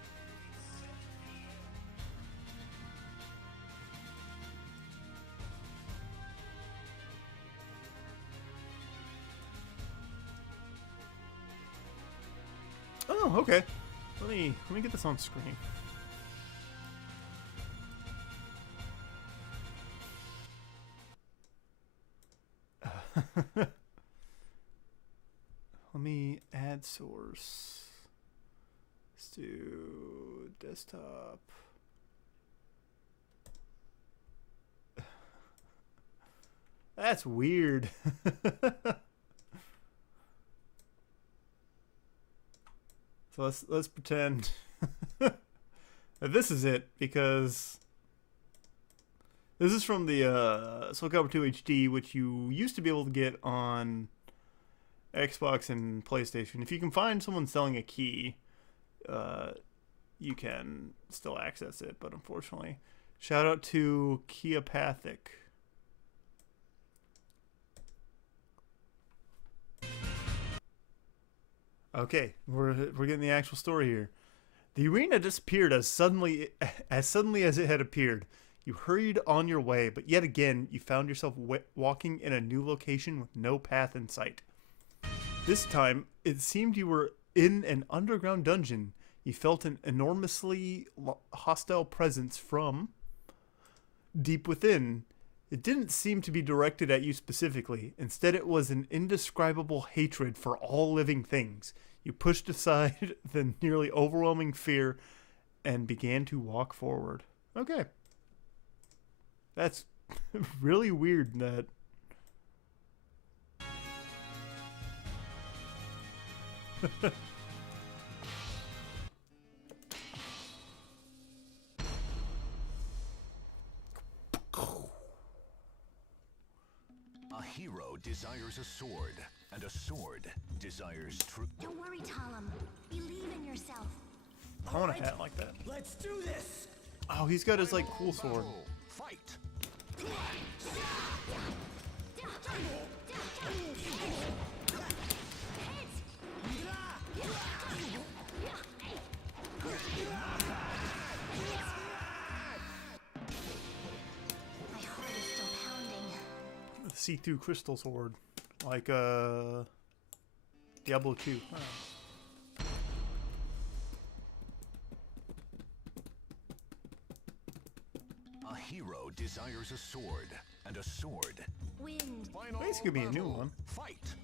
Oh, okay. Let me get this on screen. Let me add source. Let's do desktop. That's weird. So let's pretend that this is it, because this is from the Soul Calibur 2 HD, which you used to be able to get on Xbox and PlayStation. If you can find someone selling a key, you can still access it, but unfortunately. Shout out to Keopathic. Okay, we're getting the actual story here. The arena disappeared as suddenly as it had appeared. You hurried on your way, but yet again you found yourself walking in a new location with no path in sight. This time, it seemed you were in an underground dungeon. You felt an enormously hostile presence from deep within. It didn't seem to be directed at you specifically. Instead, it was an indescribable hatred for all living things. You pushed aside the nearly overwhelming fear and began to walk forward. Okay. That's really weird that... A hero desires a sword, and a sword desires truth. Don't worry, Talam. Believe in yourself. I want a hat like that. Let's do this! Oh, he's got his, like, cool sword. Fight! My heart is still pounding. See-through crystal sword. Like, Diablo 2. Oh. A hero desires a sword, and a sword. Wind. Final This could be a new battle. one. Fight!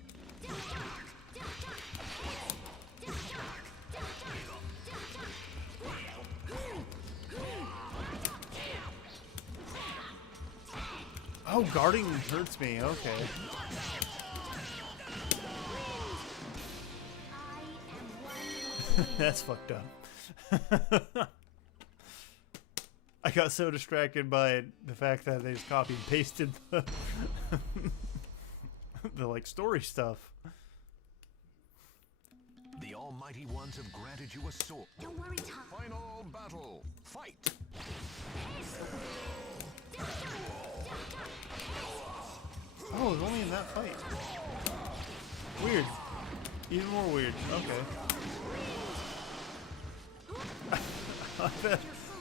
Oh, guarding hurts me. Okay. I am one. That's fucked up. I got so distracted by the fact that they just copy and pasted the, the like story stuff. The Almighty Ones have granted you a sword. Don't worry, Talam. Final battle. Fight! Oh, it was only in that fight. Weird. Even more weird. Okay.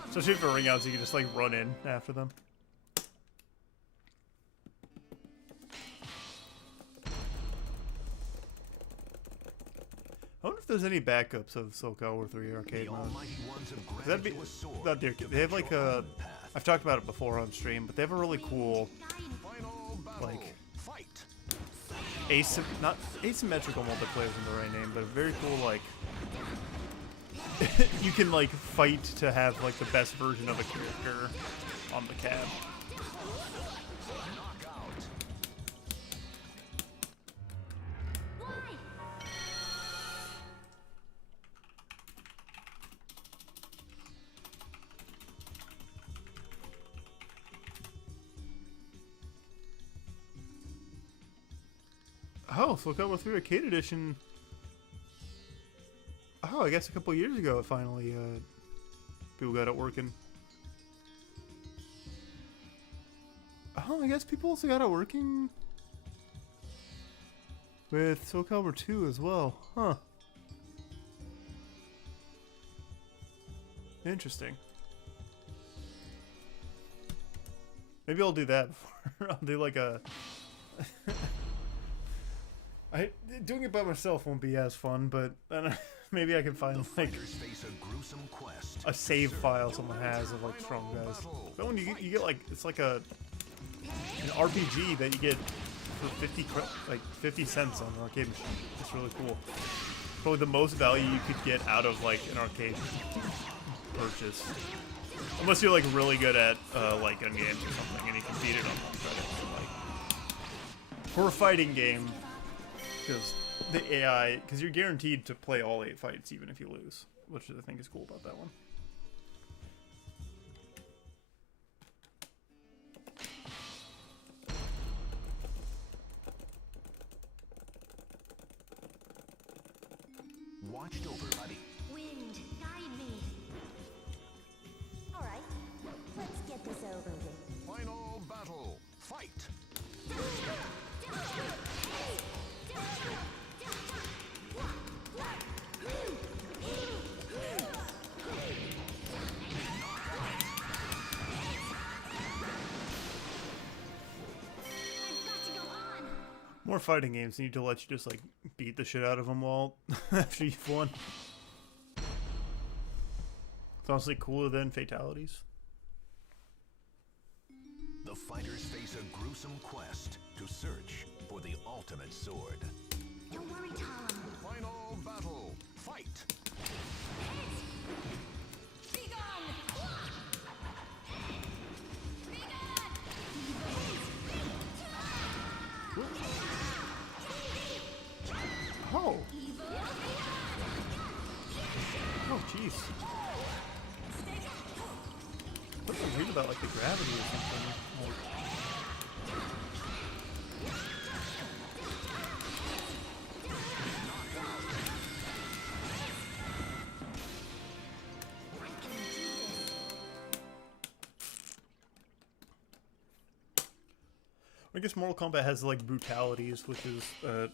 Especially for ring outs, you can just like run in after them. I wonder if there's any backups of Soul Calibur 3 arcade The mode. Almighty Ones have That'd granted be you a sword. not there. They have like a. I've talked about it before on stream, but they have a really cool Final battle. like Fight! not asymmetrical multiplayer isn't the right name, but a very cool like. You can like fight to have like the best version of a character on the cab. Knockout! Why? Oh, Soul Calibur 3 Arcade Edition. Oh, I guess a couple years ago, finally, people got it working. Oh, I guess people also got it working with Soul Calibur 2 as well. Huh. Interesting. Maybe I'll do that before. I'll do like a... doing it by myself won't be as fun, but maybe I can find like a save file someone has of like strong guys. That one you get like, it's like an RPG that you get for 50 cents on an arcade machine. It's really cool. Probably the most value you could get out of like an arcade purchase. Unless you're like really good at like gun games or something and you can beat it on one credit. Like, for a fighting game, because the AI, because you're guaranteed to play all 8 fights even if you lose, which I think is cool about that one. Watched over by the Wind, guide me. All right, let's get this over with. final battle. Fight! I've got to go on. More fighting games need to let you just like beat the shit out of them all after you've won. It's honestly cooler than fatalities. The fighters face a gruesome quest to search for the ultimate sword. Don't worry, Tom. Final battle. Fight! Be gone! Be Oh! Oh, jeez. Something weird about like the gravity or something. Like, I guess Mortal Kombat has like brutalities, which is you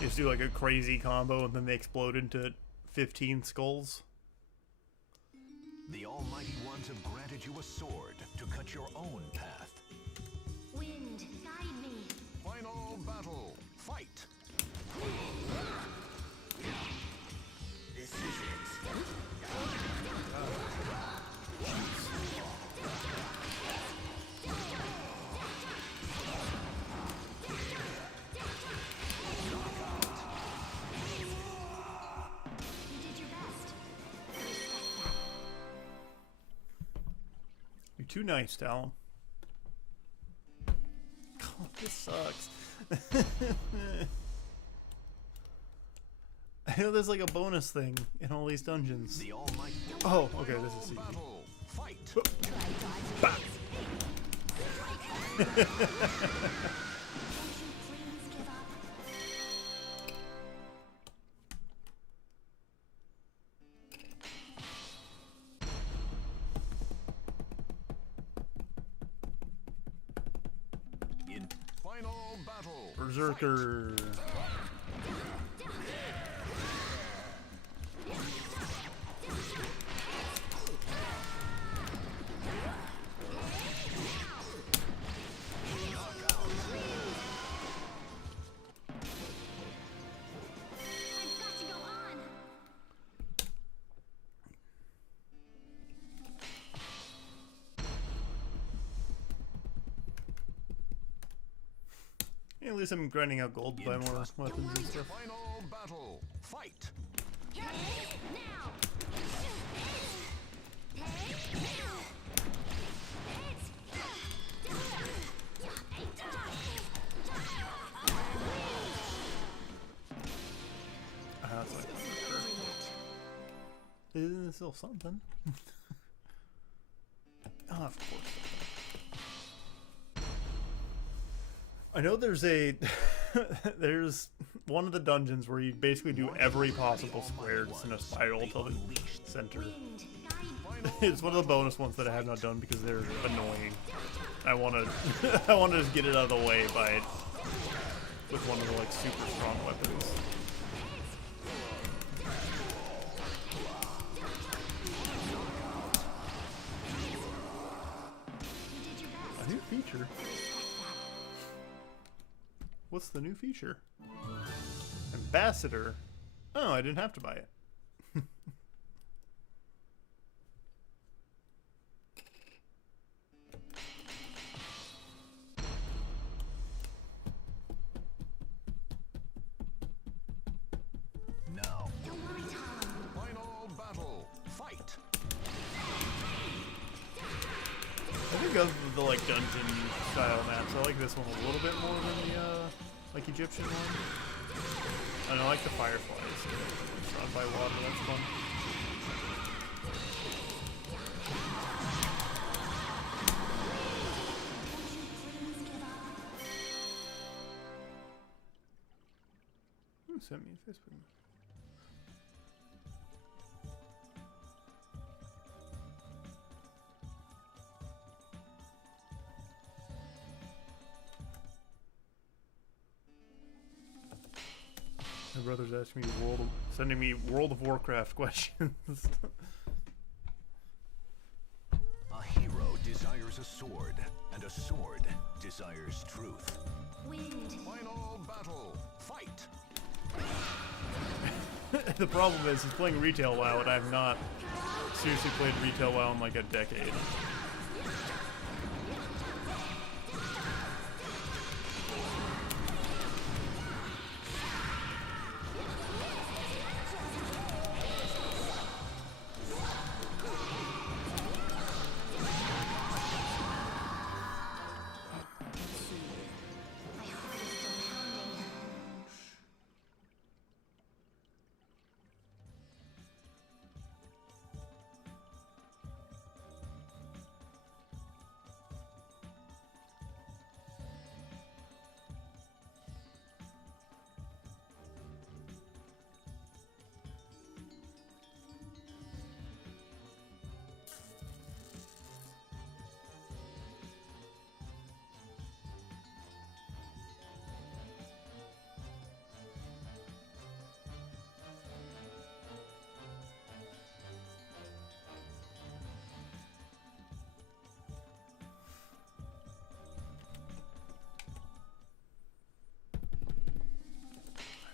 just do like a crazy combo and then they explode into 15 skulls. The Almighty Ones have granted you a sword to cut your own path. Wind, guide me. Final battle. Fight! This is it. You did your best. I respect that. You're too nice, Talon. Oh, this sucks. I know there's like a bonus thing in all these dungeons. The Almighty. Oh, okay, this is easy. Battle. Fight! Bah. Won't you please give up? In final battle. Berserker. I've got to go on. Yeah, at least I'm grinding out gold to buy more weapons and stuff. Final battle. Fight! Now. That's like it's still something. Oh, of course. I know there's a there's one of the dungeons where you basically do every possible square just in a spiral till the center. It's one of the bonus ones that I have not done because they're annoying. I want to I want to just get it out of the way by with one of the like super strong weapons. A new feature. What's the new feature? Ambassador. Oh, I didn't have to buy it. Now, final battle, fight. I think of the like dungeon style maps, I like this one a little bit more than the like Egyptian one. And I like the fireflies. Surrounded by water, that's fun. Who sent me a Facebook? My brother's asking me sending me World of Warcraft questions. A hero desires a sword, and a sword desires truth. Final battle, fight. The problem is, he's playing retail WoW, and I've not seriously played retail WoW in like a decade.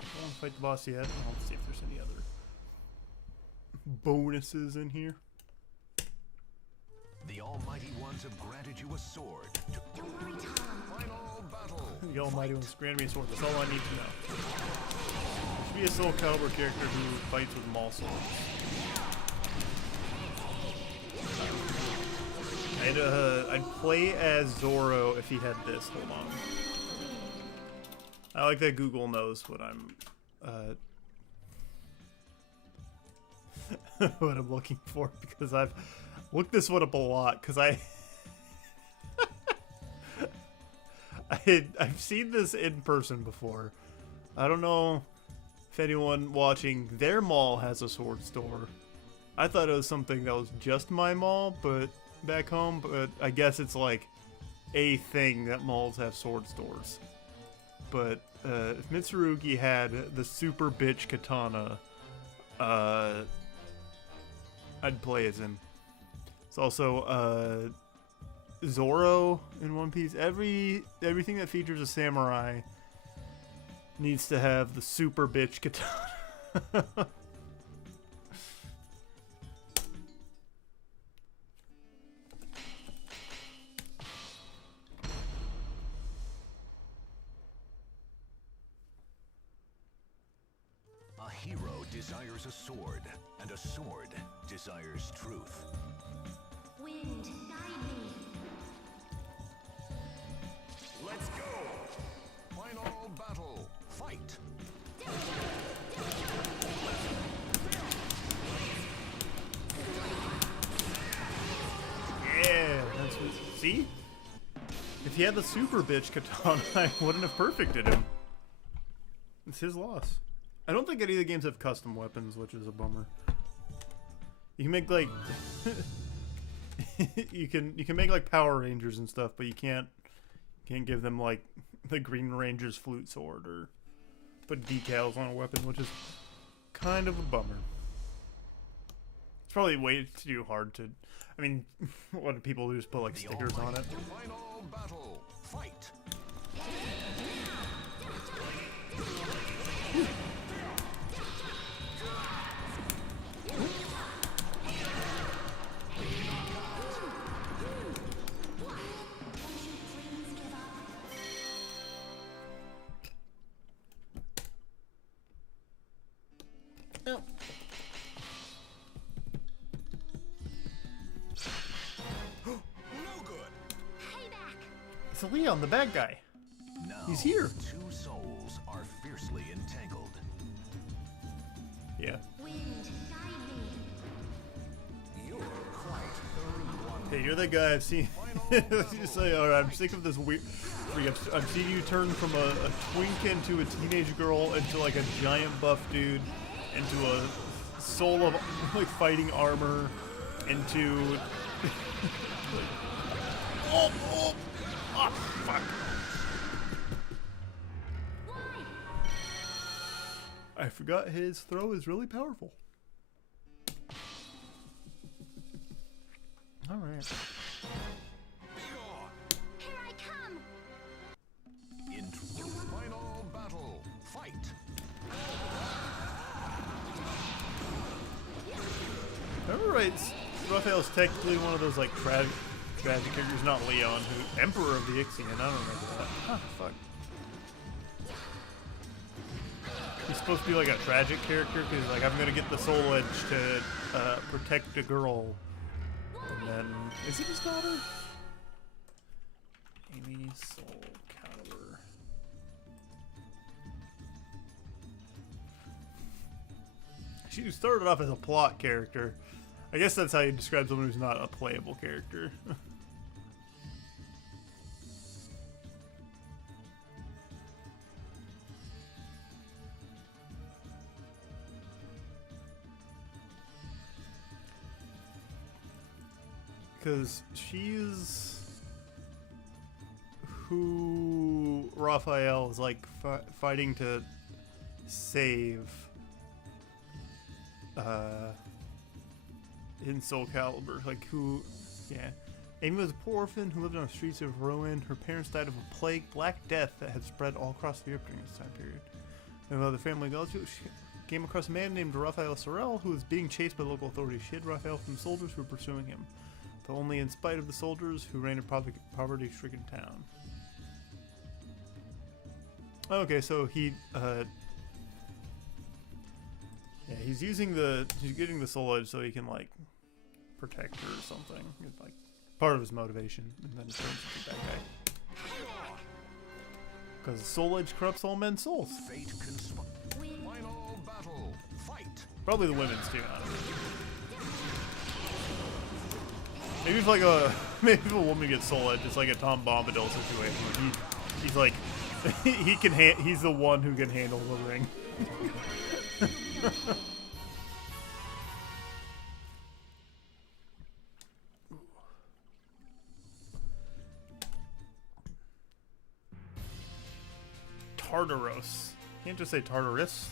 I don't fight the boss yet. I'll see if there's any other bonuses in here. The Almighty Ones have granted you a sword. Final battle. The Almighty One's granted me a sword. That's all I need to know. There should be a Soul Calibur character who fights with maul swords. I'd play as Zoro if he had this. Hold on. I like that Google knows what I'm what I'm looking for, because I've looked this one up a lot, because I've seen this in person before. I don't know if anyone watching their mall has a sword store. I thought it was something that was just my mall, but back home, but I guess it's like a thing that malls have sword stores. But if Mitsurugi had the super bitch katana, I'd play as him. It's also Zoro in One Piece. Everything that features a samurai needs to have the super bitch katana. A hero desires a sword, and a sword desires truth. Wind, guide me. Let's go! Final battle, fight! Yeah, that's what, see? If if he had the super bitch katana, I wouldn't have perfected him. It's his loss. I don't think any of the games have custom weapons, which is a bummer. You can make like you can make like Power Rangers and stuff, but you can't give them like the Green Ranger's flute sword or put decals on a weapon, which is kind of a bummer. It's probably way too hard to. I mean, what do people do? Just put like stickers on it. Final battle. Fight. No. No good. Payback. It's Leon, the bad guy. Now, He's here. Two souls are fiercely entangled. Yeah. Wind, guide me. You're quite the rude one. Hey, you're the guy I've seen. You say, all right, I'm sick of this weird. I've seen you turn from a twink into a teenage girl into like a giant buff dude, into a soul of like fighting armor, into. Oh, fuck. I forgot his throw is really powerful. All right. Here I come. Into final battle. Fight. Remember, right? Raphael's technically one of those like tragic characters, not Leon, who Emperor of the Ixion. I don't remember that. Ah, fuck. He's supposed to be like a tragic character because like I'm gonna get the soul edge to protect a girl, and then is it his daughter? Amy Soul Calibur. She started off as a plot character. I guess that's how you describe someone who's not a playable character. Because she's who Raphael is like fighting to save in Soul Calibur. Like who, yeah. Amy was a poor orphan who lived on the streets of Rowan. Her parents died of a plague, Black Death, that had spread all across the Europe during this time period. And with other family relatives, she came across a man named Raphael Sorel who was being chased by local authorities. She hid Raphael from soldiers who were pursuing him, but only in spite of the soldiers who ran a poverty-stricken town. Okay, so he, yeah, he's getting the soul edge so he can, like, protect her or something. It's, like, part of his motivation, and then it turns into that guy. Because the soul edge corrupts all men's souls. Fate conspire. Final battle. Fight. Probably the women's, too, I don't know. Maybe if a woman gets soul edge, it's like a Tom Bombadil situation where he's like he's the one who can handle the ring. Tartaros. Can't just say Tartarus.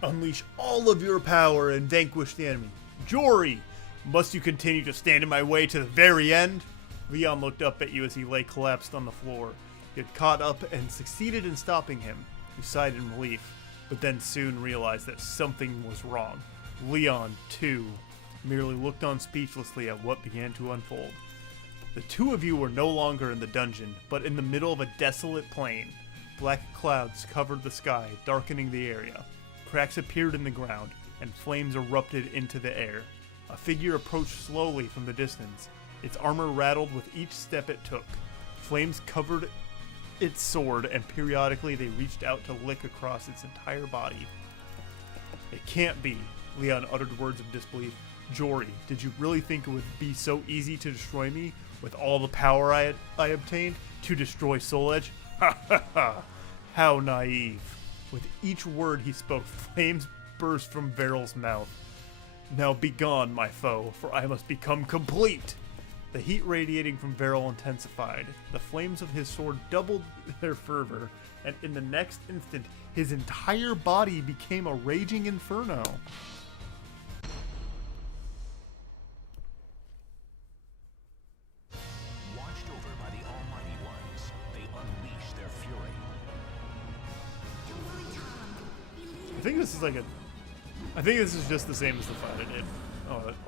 Unleash all of your power and vanquish the enemy. Jory, must you continue to stand in my way to the very end? Leon looked up at you as he lay collapsed on the floor. You had caught up and succeeded in stopping him. You sighed in relief, but then soon realized that something was wrong. Leon, too, merely looked on speechlessly at what began to unfold. The two of you were no longer in the dungeon, but in the middle of a desolate plain. Black clouds covered the sky, darkening the area. Cracks appeared in the ground, and flames erupted into the air. A figure approached slowly from the distance. Its armor rattled with each step it took. Flames covered its sword, and periodically they reached out to lick across its entire body. It can't be. Leon uttered words of disbelief. Jory, did you really think it would be so easy to destroy me with all the power I obtained to destroy Soul Edge? Ha ha ha! How naive. With each word he spoke, flames burst from Veryl's mouth. Now begone, my foe, for I must become complete! The heat radiating from Veryl intensified. The flames of his sword doubled their fervor, and in the next instant, his entire body became a raging inferno. Watched over by the Almighty Ones, they unleash their fury. Don't worry, Tom. Believe I think this is like a... I think this is just the same as the fight I did.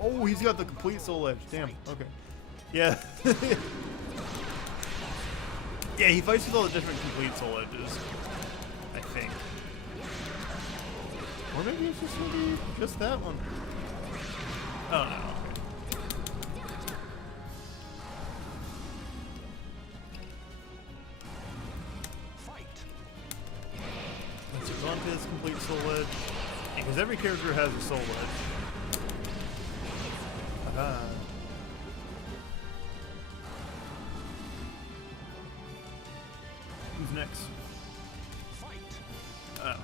Oh, he's got the complete Soul Edge. Damn, okay. Yeah. Yeah, he fights with all the different complete Soul Edges. I think. Or maybe it's just gonna be just that one. Oh, no. Fight! Let's just on to his complete Soul Edge. Because every character has a Soul Edge. Aha. Who's next? Fight! Oh.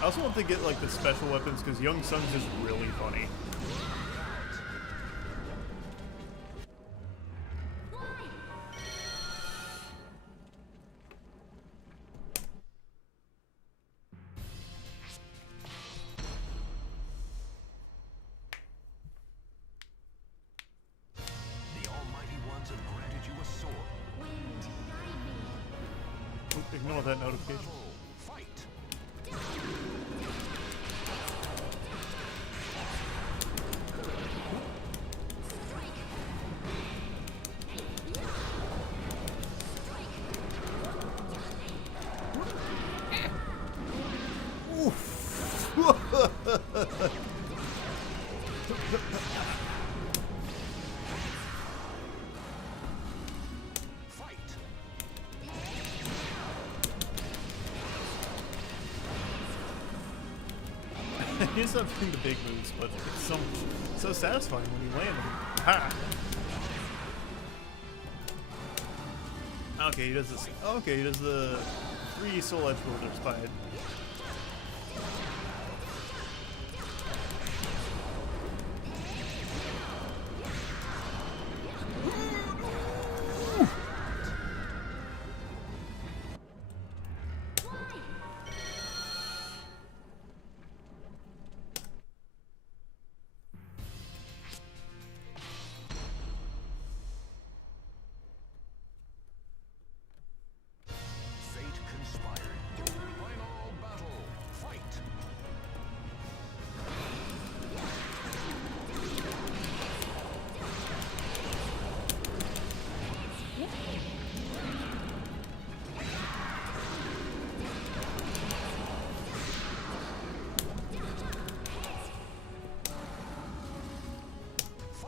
I also want to get like the special weapons because Young Sun's is really funny. The Almighty Ones have granted you a sword. wind, guide me. Oop, ignore that notification. Fight! Fight! He's not doing the big moves, but it's so satisfying when you land them. Ha! Okay, he does this. Okay, he does the 3 Soul Edge Wielders fight. Fate conspired. Final battle. Fight!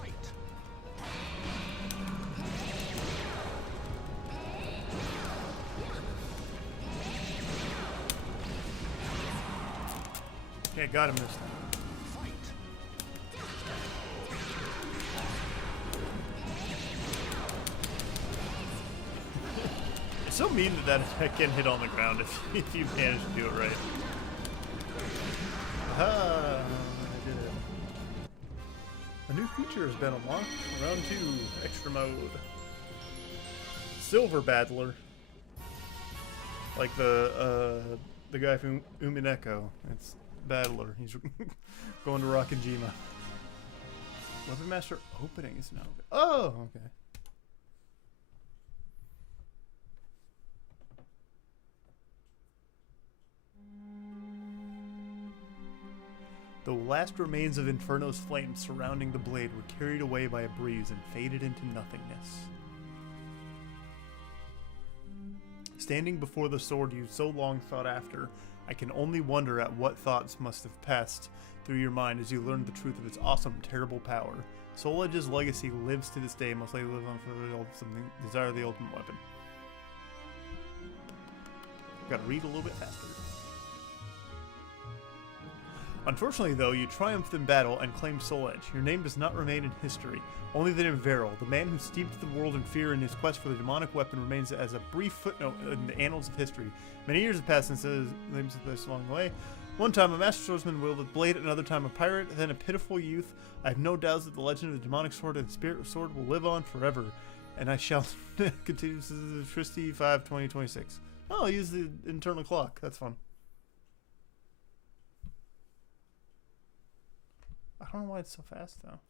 Fight! Okay, got him this time. Fight! It's so mean that attack can hit on the ground if you manage to do it right. Aha! I did it. A new feature has been unlocked. Round 2, extra mode. Silver Battler. Like the guy from Umineko. It's Battler. He's going to Rockinjima. Weapon Master opening is now. Oh, okay. The last remains of Inferno's flames surrounding the blade were carried away by a breeze and faded into nothingness. Standing before the sword you so long sought after, I can only wonder at what thoughts must have passed through your mind as you learned the truth of its awesome, terrible power. Soul Edge's legacy lives to this day, most likely live on for something. Desire the ultimate weapon. Gotta read a little bit faster. Unfortunately, though, you triumphed in battle and claimed Soul Edge. Your name does not remain in history. Only the name Varel, the man who steeped the world in fear in his quest for the demonic weapon, remains as a brief footnote in the annals of history. Many years have passed since his names have placed along the way. One time a master swordsman wielded a blade, another time a pirate, then a pitiful youth. I have no doubts that the legend of the demonic sword and spirit of sword will live on forever. And I shall continue. This is Tristy 5 2026. Oh, I'll use the internal clock. That's fun. I don't know why it's so fast, though.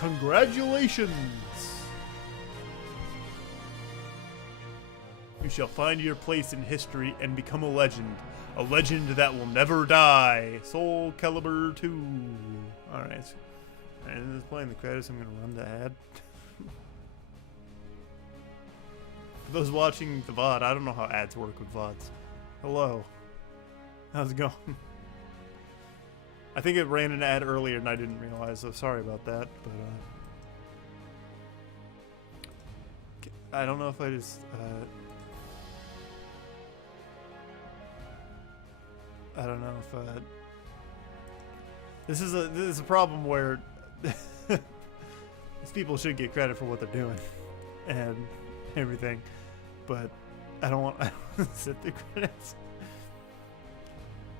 Congratulations! You shall find your place in history and become a legend that will never die. Soul Calibur 2. Alright. And this is playing the credits. I'm going to run the ad. For those watching the VOD, I don't know how ads work with VODs. Hello. How's it going? I think it ran an ad earlier and I didn't realize, so sorry about that. But I don't know if I just I don't know if this is a problem where these people should get credit for what they're doing and everything, but I don't want to sit the credits.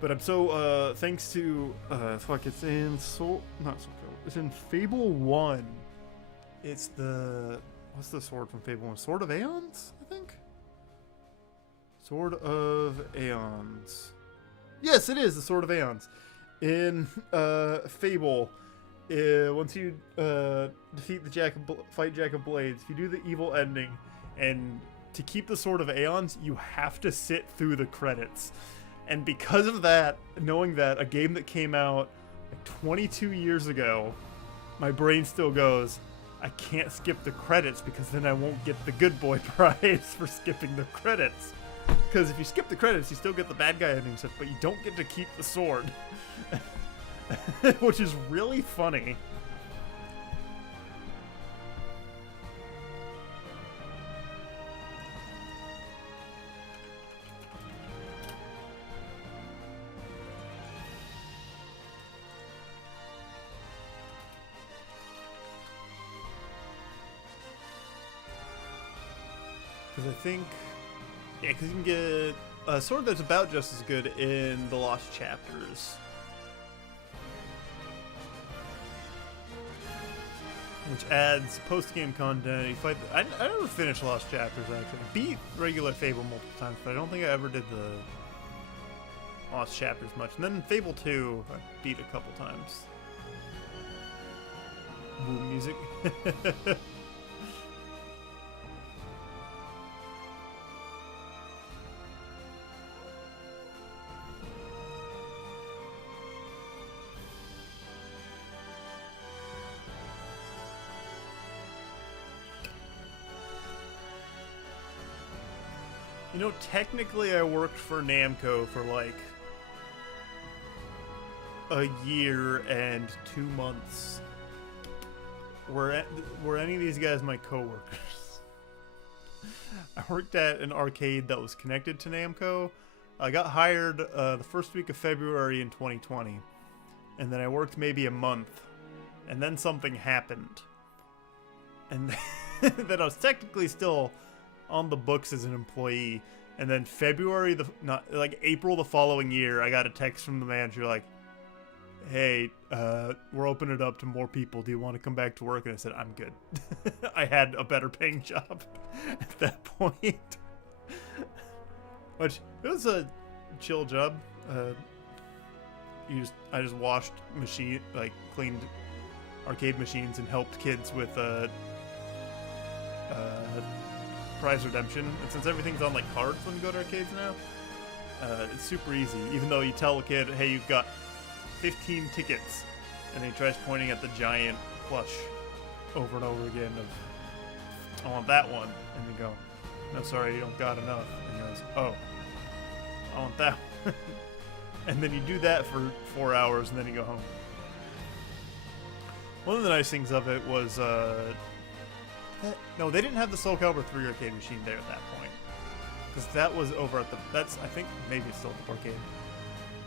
But I'm so thanks to it's in it's in Fable 1. It's the what's the sword from Fable 1? Sword of Aeons, I think. Sword of Aeons. Yes, it is the Sword of Aeons. In Fable, once you defeat the fight Jack of Blades, if you do the evil ending, and to keep the Sword of Aeons, you have to sit through the credits. And because of that, knowing that a game that came out like 22 years ago, my brain still goes, I can't skip the credits because then I won't get the good boy prize for skipping the credits. Because if you skip the credits, you still get the bad guy ending stuff, but you don't get to keep the sword. Which is really funny. Because I think, yeah, because you can get a sword that's about just as good in the Lost Chapters. Which adds post-game content. You fight. I never finished Lost Chapters, actually. I beat regular Fable multiple times, but I don't think I ever did the Lost Chapters much. And then Fable 2, I beat a couple times. Boom music. You know, technically I worked for Namco for like a year and 2 months. Were any of these guys my coworkers? I worked at an arcade that was connected to Namco. I got hired the first week of February in 2020. And then I worked maybe a month. And then something happened. And then I was technically still on the books as an employee, and then April the following year, I got a text from the manager like, hey, we're opening it up to more people. Do you want to come back to work? And I said, I'm good. I had a better paying job at that point. Which, it was a chill job. I just washed cleaned arcade machines and helped kids with prize redemption, and since everything's on like cards when you go to arcades now, it's super easy. Even though you tell a kid, hey, you've got 15 tickets, and he tries pointing at the giant plush over and over again of, I want that one, and you go, no, sorry, you don't got enough, and he goes, oh, I want that one. And then you do that for 4 hours, and then you go home. One of the nice things of it was, no, they didn't have the Soul Calibur 3 arcade machine there at that point. Because that was over at the, that's, I think, maybe it's still at the arcade.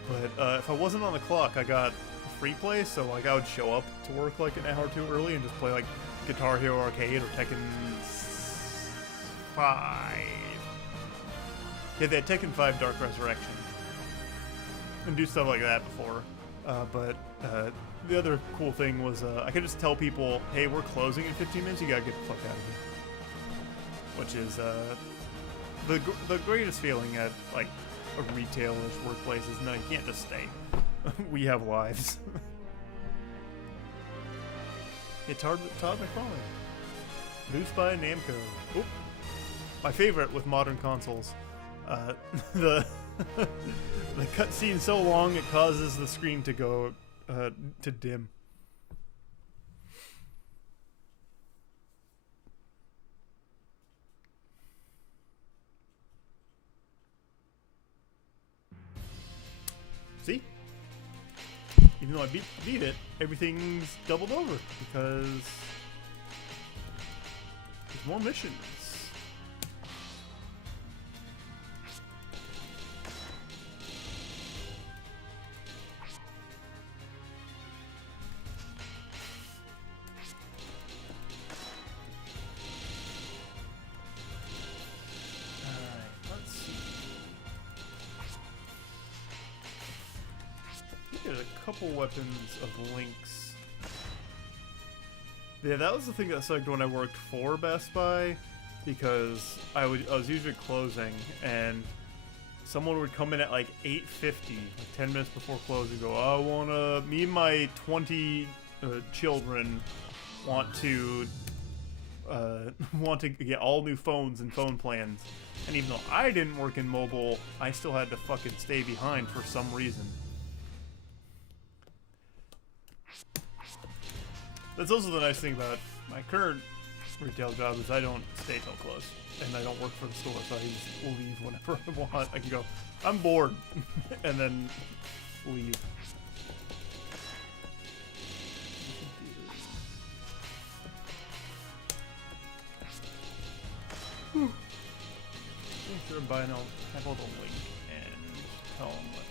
But if I wasn't on the clock, I got free play, so like I would show up to work like an hour or two early and just play like Guitar Hero Arcade or Tekken 5. Yeah, they had Tekken 5 Dark Resurrection. And do stuff like that before. But the other cool thing was I could just tell people, hey, we're closing in 15 minutes, you gotta get the fuck out of here. Which is the greatest feeling at like a retailer's workplace is no, you can't just stay. We have lives. It's Todd McFarlane. Produced by Namco. Oop. My favorite with modern consoles. The cutscene so long it causes the screen to go to dim. See? Even though I beat it, everything's doubled over because there's more missions. There's a couple weapons of Link's. Yeah, that was the thing that sucked when I worked for Best Buy, because I was usually closing, and someone would come in at like 8:50, like 10 minutes before close, and go, me and my 20 children want to get all new phones and phone plans. And even though I didn't work in mobile, I still had to fucking stay behind for some reason. That's also the nice thing about my current retail job is I don't stay till close, and I don't work for the store, so I just leave whenever I want. I can go, I'm bored, and then leave. Whew. Sure, buy and I'll have all the link and tell them weapons.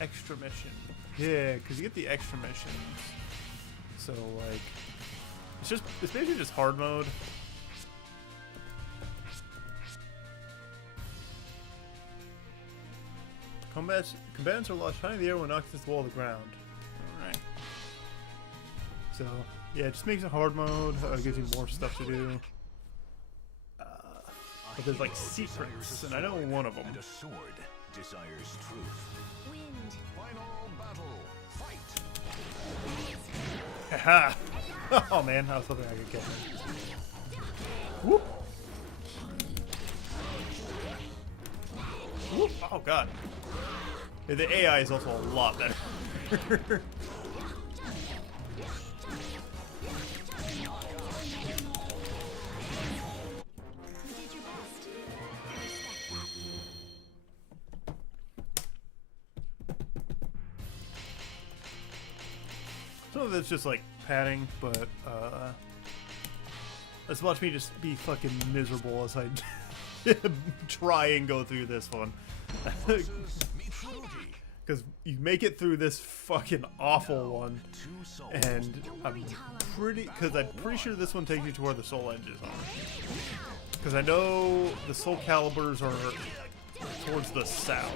Extra mission. Yeah, because you get the extra missions. So, like, it's basically just hard mode. Combatants are launched high in the air when knocked against the wall of the ground. Alright. So, yeah, it just makes it hard mode. Gives you more stuff to do. But there's, like, secrets, and I know one of them. And a sword desires truth. Wind. Final battle. Fight. Haha! Oh man, I was hoping I could get him. Whoop! Whoop! Oh god. Yeah, the AI is also a lot better. Some of it's just like padding, but let's watch me just be fucking miserable as I try and go through this one. Because you make it through this fucking awful one, and I'm pretty sure this one takes you to where the soul edges are. Because I know the soul calibers are towards the south.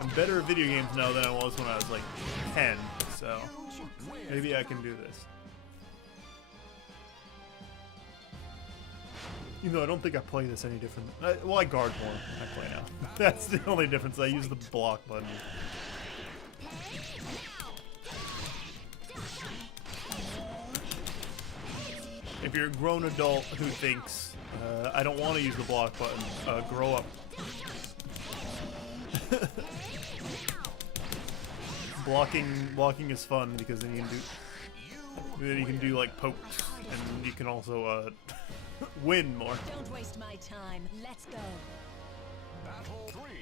I'm better at video games now than I was when I was like 10, so maybe I can do this. Even though I don't think I play this any different. Well, I guard more than I play now. That's the only difference. I use the block button. If you're a grown adult who thinks, I don't want to use the block button, grow up. blocking is fun because then you can do like pokes, and you can also win more. Don't waste my time. Let's go.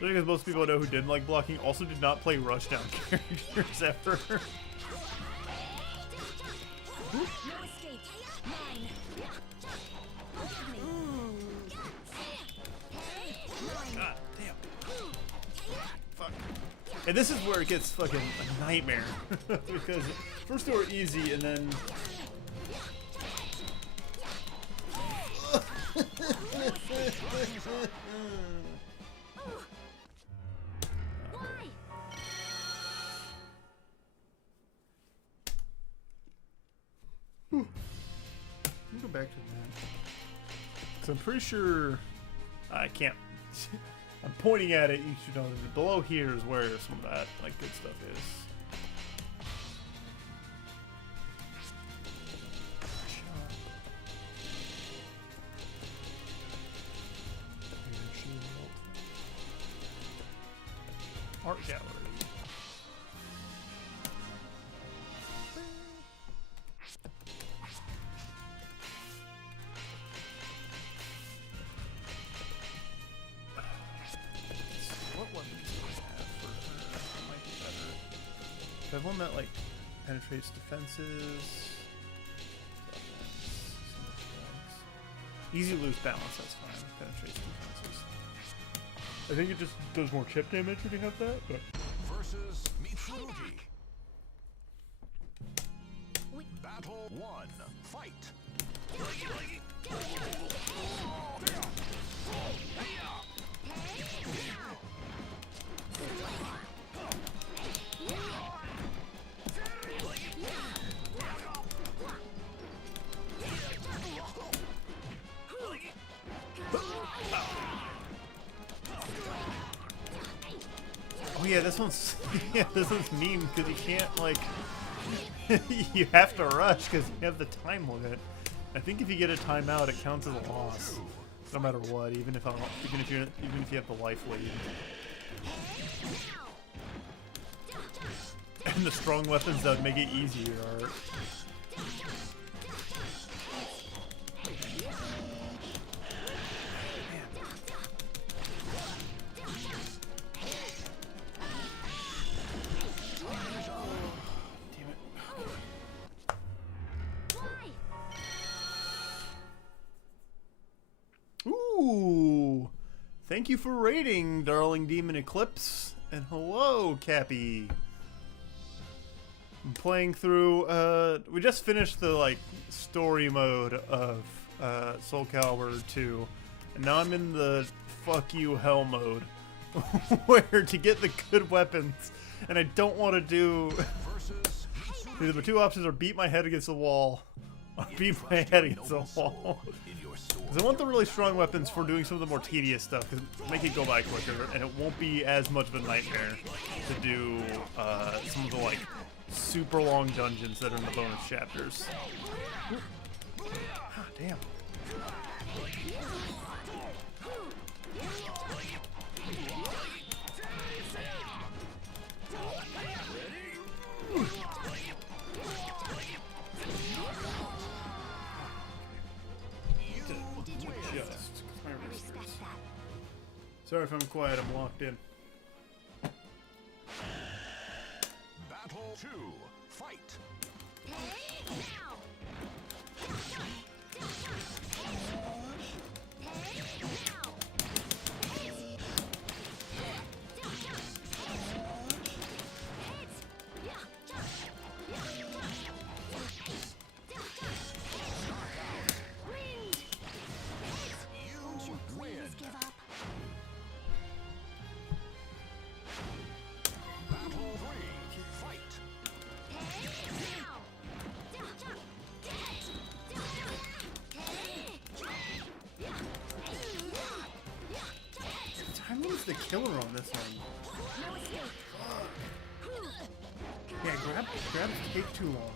Because most people I know who didn't like blocking also did not play rushdown characters ever. No escape. Mine. God damn. Fuck. And this is where it gets fucking a nightmare. Because first they were easy and then... Let me go back to that. Because I'm pretty sure... I can't... I'm pointing at it, you should know that below here is where some of that like good stuff is. Art gallery. What weapons do I have for her? That might be better. I have one that like penetrates defenses. Easy loose balance, that's fine. Penetrates defenses. I think it just does more chip damage when you have that, but... Versus Mitsurugi. Battle 1. Fight. Oh yeah, this one's this one's mean because you can't like you have to rush because you have the time limit. I think if you get a timeout, it counts as a loss, no matter what. Even if you have the life lead. And the strong weapons that would make it easier are. Ooh! Thank you for raiding, Darling Demon Eclipse. And hello, Cappy. I'm playing through, we just finished the, like, story mode of, Soul Calibur 2. And now I'm in the fuck you hell mode. Where to get the good weapons, and I don't want to do... Either the two options are beat my head against the wall, or beat my head against the wall. Because I want the really strong weapons for doing some of the more tedious stuff, because make it go by quicker, and it won't be as much of a nightmare to do some of the like super long dungeons that are in the bonus chapters. Ah, damn. Sorry if I'm quiet, I'm locked in. Battle 2. Fight. The killer on this one. Yeah, grabs take too long.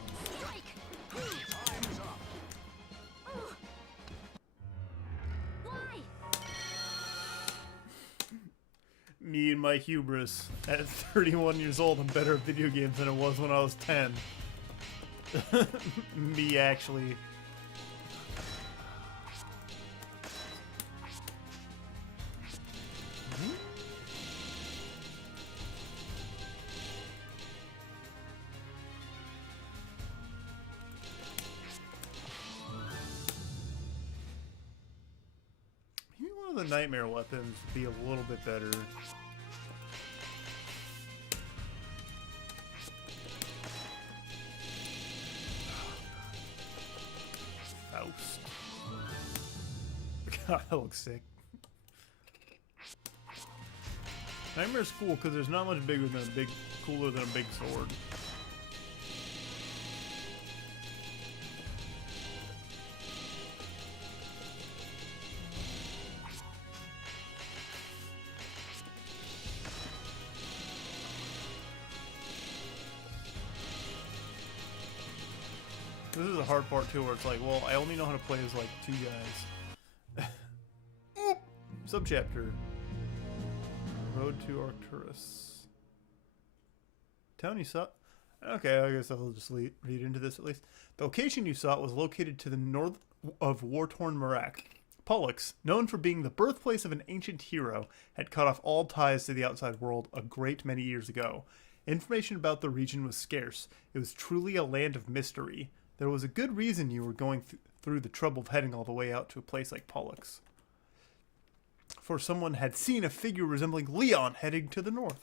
Me and my hubris. At 31 years old, I'm better at video games than I was when I was 10. Me, actually. Maybe one of the nightmare weapons would be a little bit better. Faust. God, that looks sick. Nightmare's cool because there's not much bigger than cooler than a big sword. This is the hard part too, where it's like, well, I only know how to play as like 2 guys. Subchapter. Road to Arcturus. Town you sought. Okay, I guess I'll just read into this at least. The location you sought was located to the north of war-torn Merak. Pollux, known for being the birthplace of an ancient hero, had cut off all ties to the outside world a great many years ago. Information about the region was scarce. It was truly a land of mystery. There was a good reason you were going through the trouble of heading all the way out to a place like Pollux. For someone had seen a figure resembling Leon heading to the north.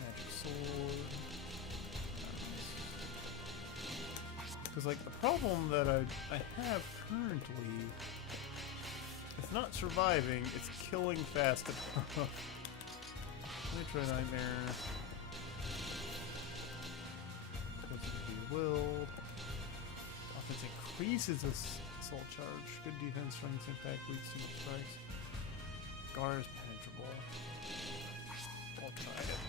Magic sword. Because like the problem that I have currently, it's not surviving, it's killing fast enough. Let me try Nightmare. Willed. Offense increases assault charge. Good defense, strength impact, weak single strikes. Gar is penetrable. I'll try it.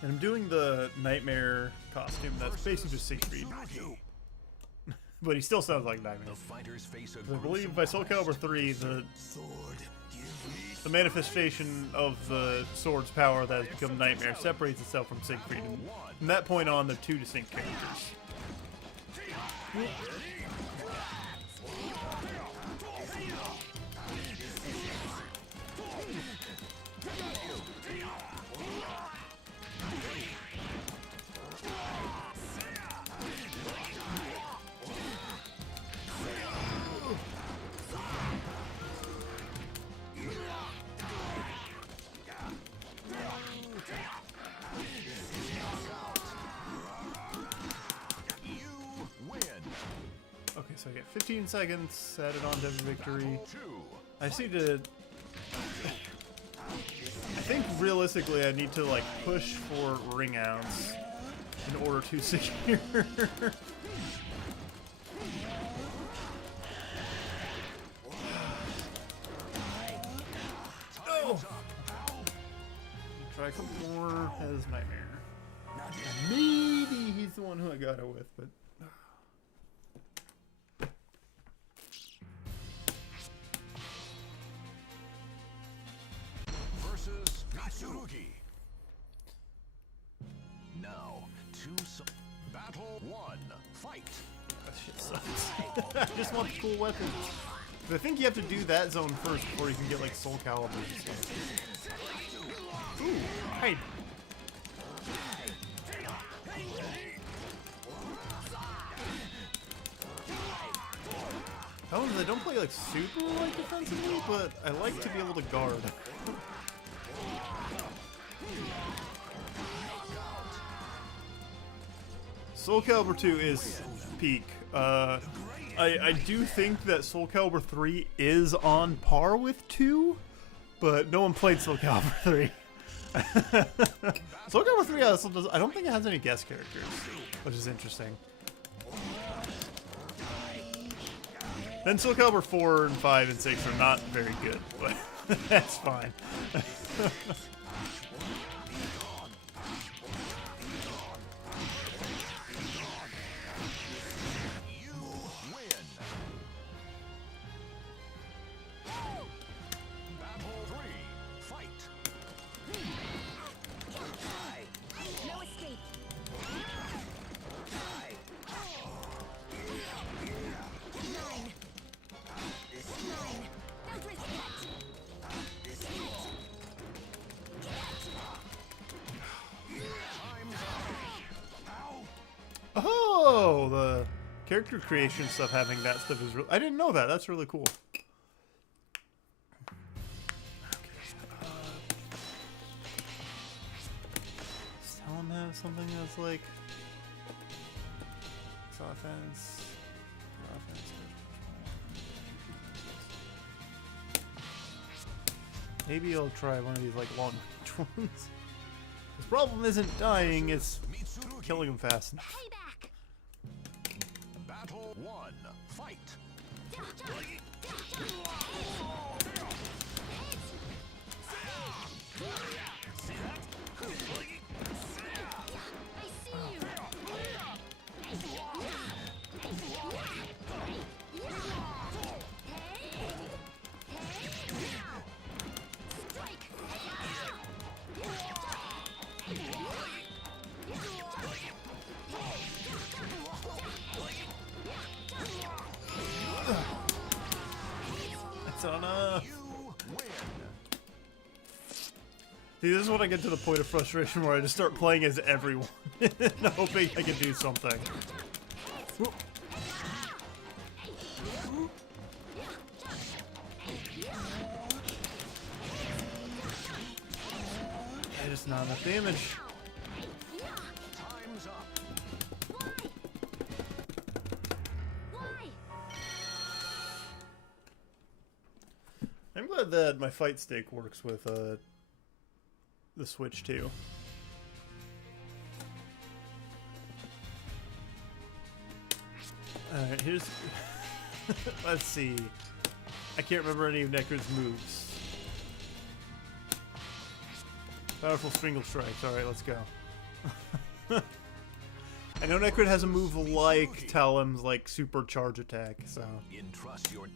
And I'm doing the Nightmare costume. That's basically just Siegfried. But he still sounds like Nightmare. I believe by Soul Calibur 3, the manifestation of the sword's power that has become Nightmare separates itself from Siegfried. And from that point on, they're 2 distinct characters. Okay, so I get 15 seconds added on to every victory. I just need to... I think realistically I need to like push for ring outs in order to secure. Oh! Try a couple more as Nightmare. Maybe he's the one who I got it with, but... Now, battle 1, fight. That shit sucks. I just want the cool weapons. But I think you have to do that zone first before you can get like Soul Calibur and stuff. Ooh, hide. Problems I don't play like super like defensively, but I like to be able to guard. Soul Calibur 2 is peak. I do think that Soul Calibur 3 is on par with 2, but no one played Soul Calibur 3. Soul Calibur 3 also does, I don't think it has any guest characters, which is interesting. Then Soul Calibur 4 and 5 and 6 are not very good, but that's fine. character creation stuff, having that stuff is I didn't know that. That's really cool. Tell him have something that's like it's offense. Maybe I'll try one of these like long range ones. His problem isn't dying, it's killing him fast enough. Payback. Battle 1. Fight. That's enough. See, this is when I get to the point of frustration where I just start playing as everyone, hoping I can do something. Just not enough damage. Time's up. I'm glad that my fight stick works with the Switch too. Alright, here's... Let's see. I can't remember any of Necrod's moves. Powerful Stringle Strikes. Alright, let's go. I know Necrod has a move like Talem's, like, super charge attack, so... Entrust your...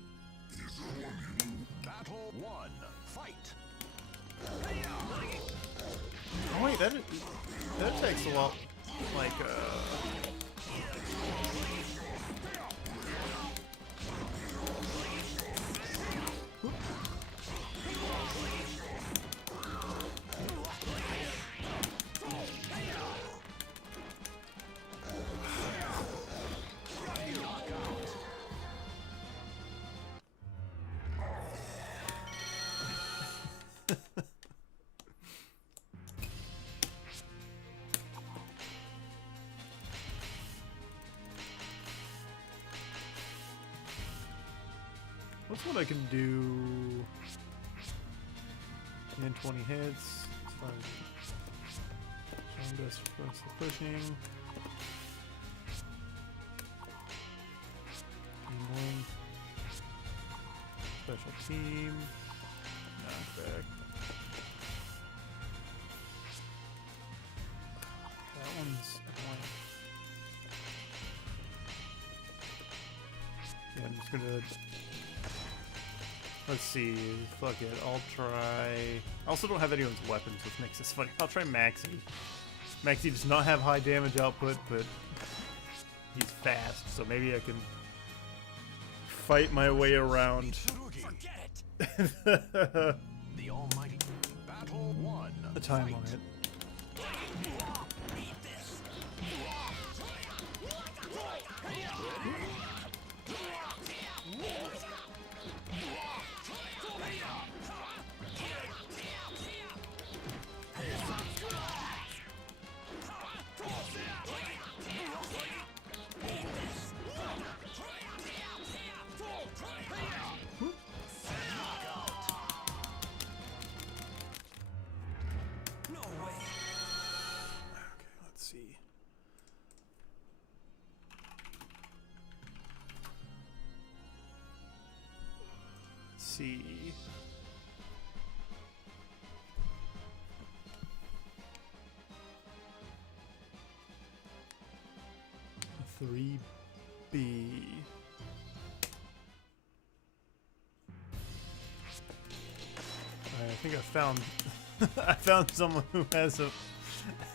Battle 1. Fight. Oh wait, that takes a lot, like, what's what I can do? And 20 hits. It's fine. Strongest first the pushing. Team 1. Special team. Knockback. That one's annoying. Yeah, I'm just gonna... Let's see, fuck it, I'll try... I also don't have anyone's weapons, which makes this funny. I'll try Maxi. Maxi does not have high damage output, but he's fast, so maybe I can fight my way around. Forget it. The almighty Battle 1. The time on it. See. Three B. I think I found I found someone who has a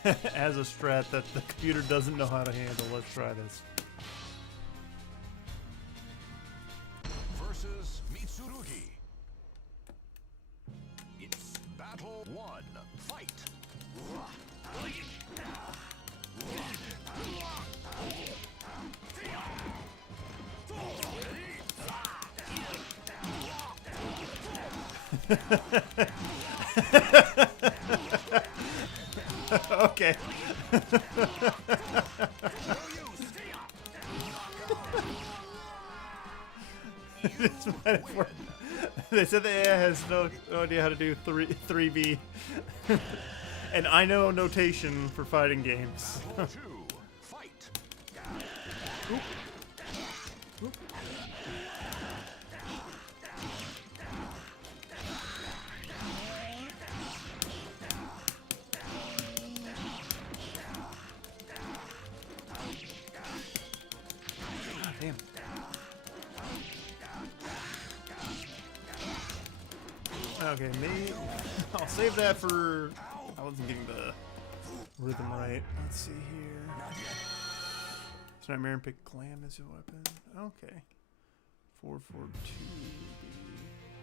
has a strat that the computer doesn't know how to handle. Let's try this. Versus Mitsurugi. It's Battle 1. Fight. Okay. This might have worked. They said the AI has no idea how to do 3B. And I know notation for fighting games. Damn. Okay, maybe I'll save that for. I wasn't getting the rhythm right. Let's see here. Nightmare and pick Glam as your weapon. Okay. 442B.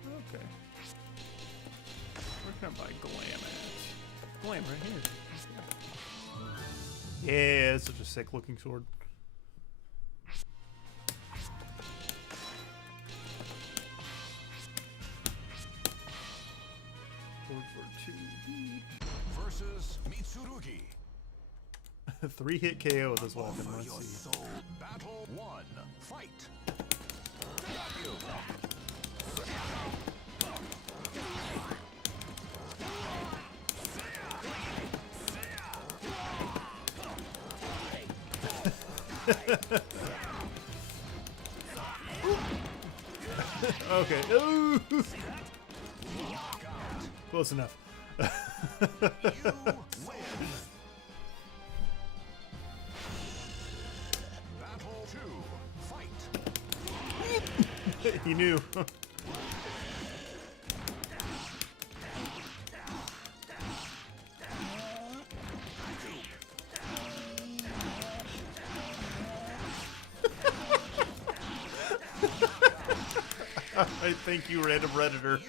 Okay. Where can I buy Glam at? Glam right here. Yeah, it's such a sick looking sword. Versus Mitsurugi. 3-hit KO with this weapon. Let's see. Battle 1. Fight. Okay. Ooh. Close enough. He knew. I think you random redditor.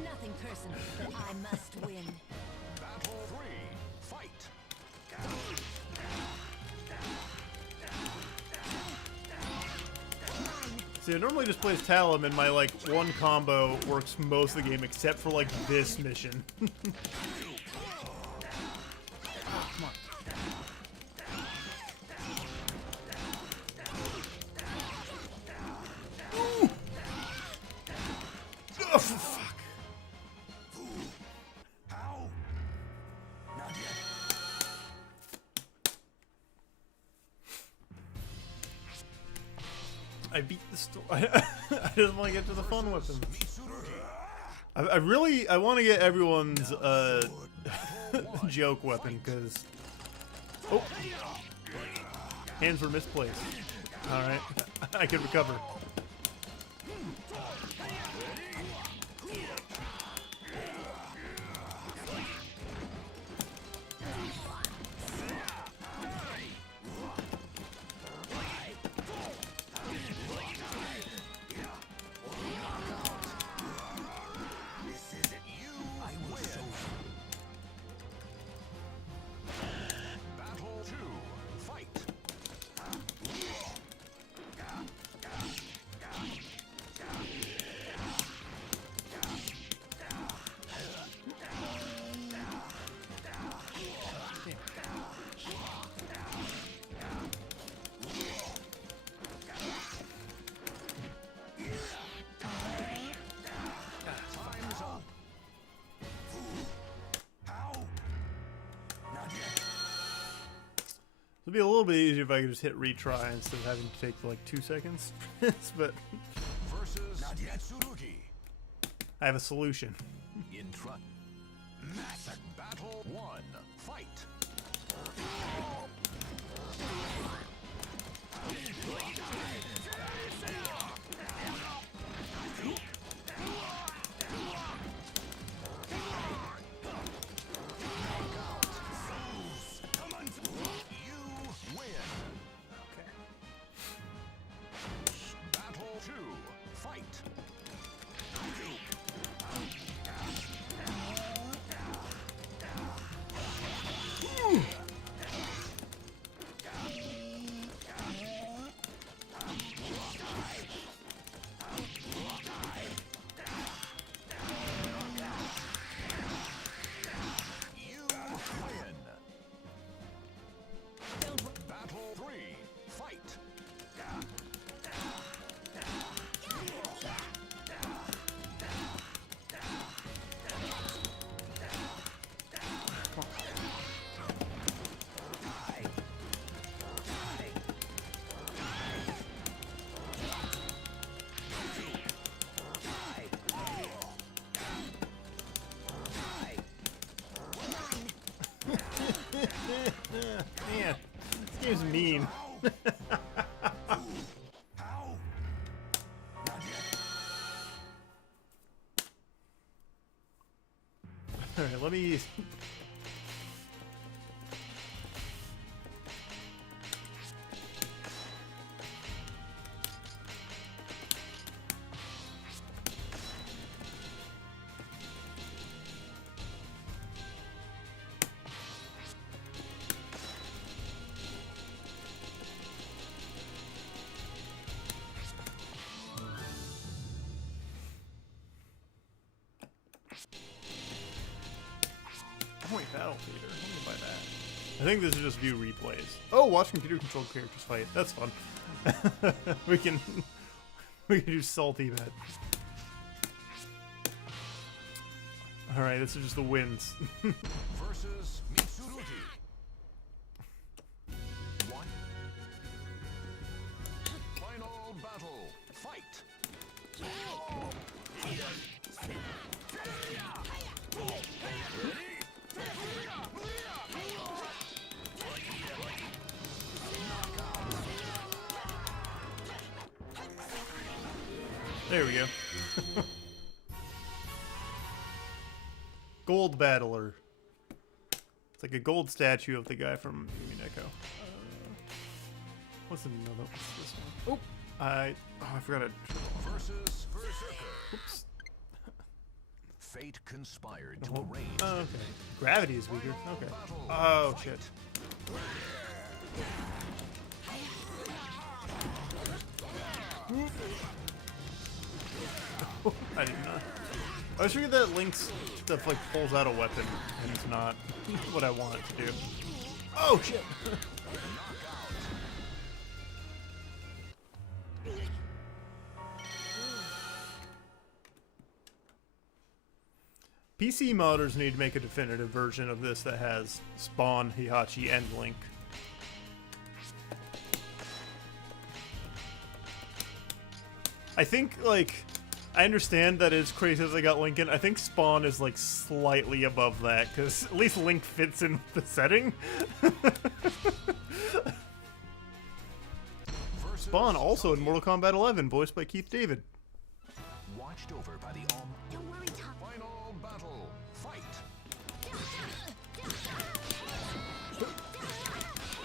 Nothing personal, but I must win. Battle 3. Fight. See, I normally just plays Talum, and my like one combo works most of the game except for like this mission. Come on. Ooh. Oh, fuck. I beat the story. I just want to get to the fun weapons. I want to get everyone's joke weapon because. Oh, hands were misplaced. All right, I can recover. It'd be a little bit easier if I could just hit retry instead of having to take like 2 seconds. But Versus Mitsurugi. I have a solution. Battle 1. Fight. three, fight. Man, this game's mean. Alright, let me... Wait, Battle Theater. I'm gonna buy that. I think this is just view replays. Oh, watch computer-controlled characters fight. That's fun. we can do salty bet. All right, this is just the wins. Versus Mitsurugi. One. Final battle. Fight. There we go. Gold Battler. It's like a gold statue of the guy from Mineko. What's another? What's this one? Oh, I forgot it. Versus Berserker. Oops. Fate conspired to Oh, arrange. okay. Gravity is weaker. Okay. Oh shit. I did not. I was figuring that Link's stuff like pulls out a weapon, and it's not what I want it to do. Oh shit! PC modders need to make a definitive version of this that has Spawn, Heihachi, and Link. I think, like, I understand that it's crazy as I got Link in. I think Spawn is, like, slightly above that, because at least Link fits in the setting. Spawn, also in Mortal Kombat 11, voiced by Keith David. Watched over by the Don't worry, Tom. final battle. Fight.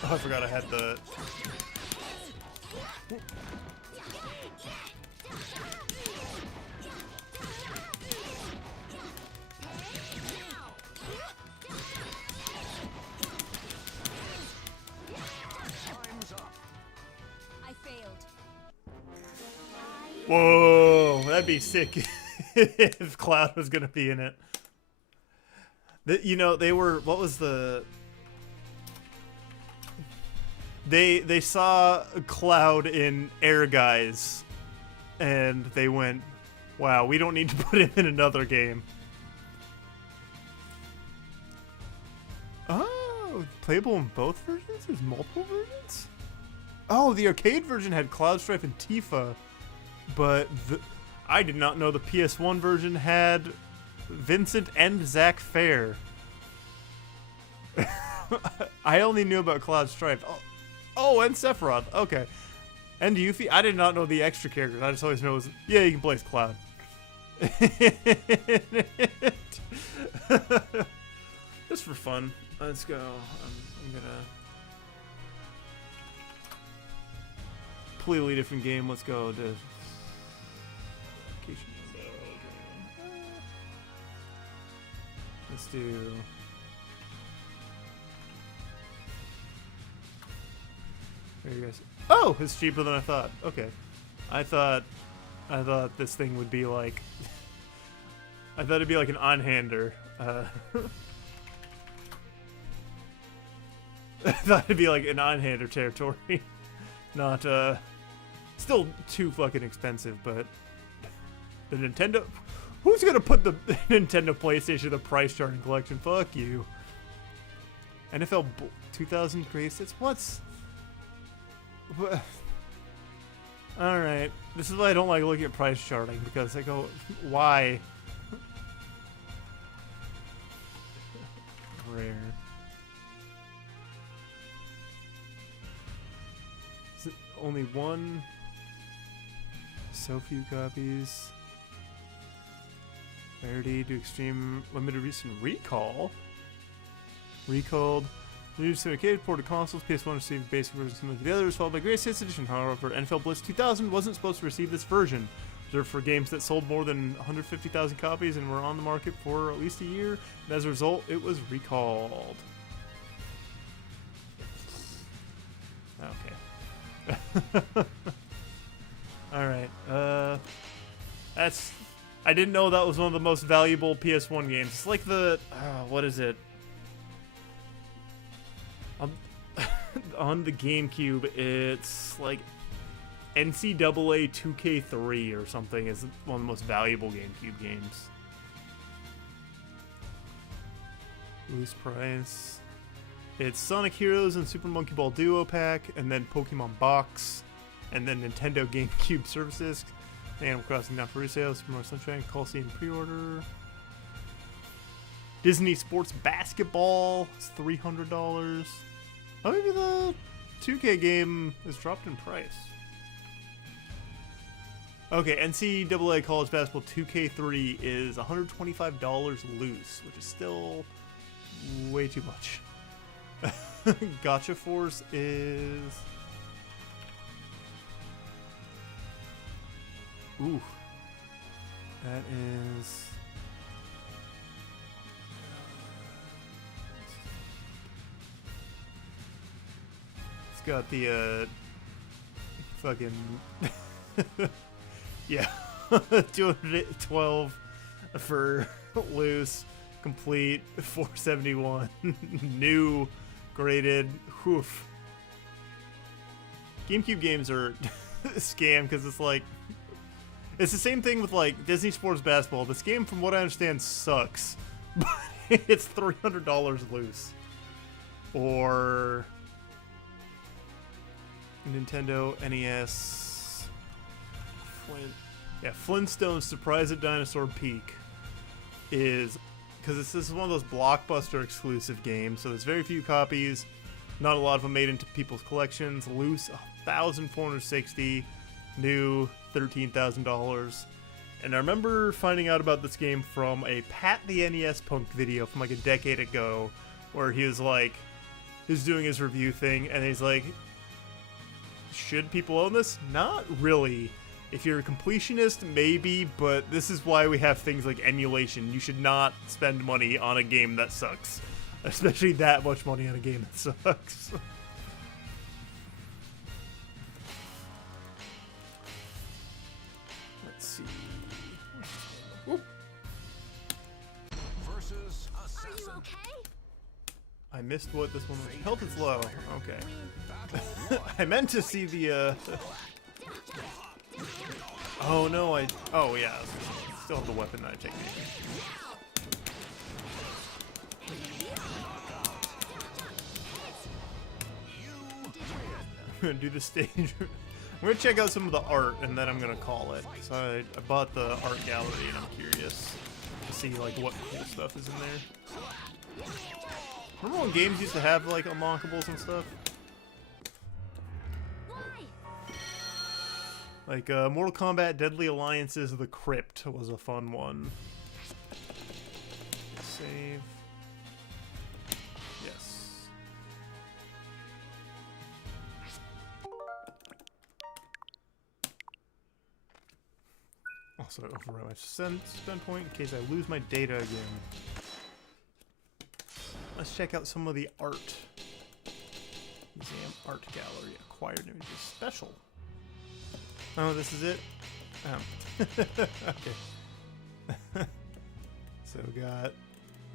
Oh, I forgot I had the... Time's up. I failed. Whoa, that'd be sick if Cloud was gonna be in it. You know, they were, what was the... They saw Cloud in Air Guys, and they went, wow, we don't need to put him in another game. Oh, playable in both versions? There's multiple versions? Oh, the arcade version had Cloud Strife and Tifa, but I did not know the PS1 version had Vincent and Zack Fair. I only knew about Cloud Strife. Oh, and Sephiroth. Okay. And Yuffie. I did not know the extra characters. I just always know it was, yeah, you can play as Cloud. Just for fun. Let's go. I'm gonna... Completely different game. Let's go to... Let's do... There you guys. Oh, it's cheaper than I thought. Okay, I thought this thing would be like. I thought it'd be like an on-hander. I thought it'd be like an on-hander territory. Not, still too fucking expensive, but the Nintendo... Who's gonna put the Nintendo PlayStation in the price charting collection? Fuck you. NFL 2000 greatest hits? What's... Alright. This is why I don't like looking at price charting, because I go, why? Rare. Is it only one? So few copies. Rarity to extreme limited recent recall. Recalled. New syndicated ported consoles. PS1 received basic version similar to the others, followed by Greatest Hits Edition. However, NFL Blitz 2000 wasn't supposed to receive this version. Reserved for games that sold more than 150,000 copies and were on the market for at least a year. And as a result, it was recalled. Okay. Alright. That's... I didn't know that was one of the most valuable PS1 games. It's like the... what is it? On the GameCube, it's like NCAA 2K3 or something is one of the most valuable GameCube games. Loose price. It's Sonic Heroes and Super Monkey Ball Duo Pack, and then Pokemon Box, and then Nintendo GameCube Service Disc, Animal Crossing not for resale, Super Mario Sunshine, Coliseum pre-order. Disney Sports Basketball is $300. Oh, maybe the 2K game is dropped in price. Okay, NCAA College Basketball 2K3 is $125 loose, which is still way too much. Gotcha Force is... Ooh. That is... It's got the, fucking... yeah. 212 for loose. Complete. 471. New. Graded. Whoof. GameCube games are a scam because it's like... It's the same thing with like Disney Sports Basketball. This game, from what I understand, sucks. But it's $300 loose. Or... Nintendo NES... Flintstones Surprise at Dinosaur Peak is... Because this is one of those Blockbuster exclusive games, so there's very few copies. Not a lot of them made into people's collections. Loose, $1,460. New, $13,000. And I remember finding out about this game from a Pat the NES Punk video from like a decade ago, where he was like, he was doing his review thing, and he's like, should people own this? Not really. If you're a completionist, maybe, but this is why we have things like emulation. You should not spend money on a game that sucks. Especially that much money on a game that sucks. Let's see. Oop. Versus Are you Assassin. okay? I missed what this one was. Health is low. Okay. I meant to see the, Oh no, oh yeah. Still have the weapon knife technique. I'm gonna do the stage. I'm gonna check out some of the art and then I'm gonna call it. So I bought the art gallery and I'm curious to see like what cool stuff is in there. Remember when games used to have like unlockables and stuff? Like, Mortal Kombat Deadly Alliances of the Crypt was a fun one. Save. Yes. Also, override my spend point in case I lose my data again. Let's check out some of the art. Museum Art Gallery. Acquired images. Special. Oh, this is it? Oh. Okay. So we got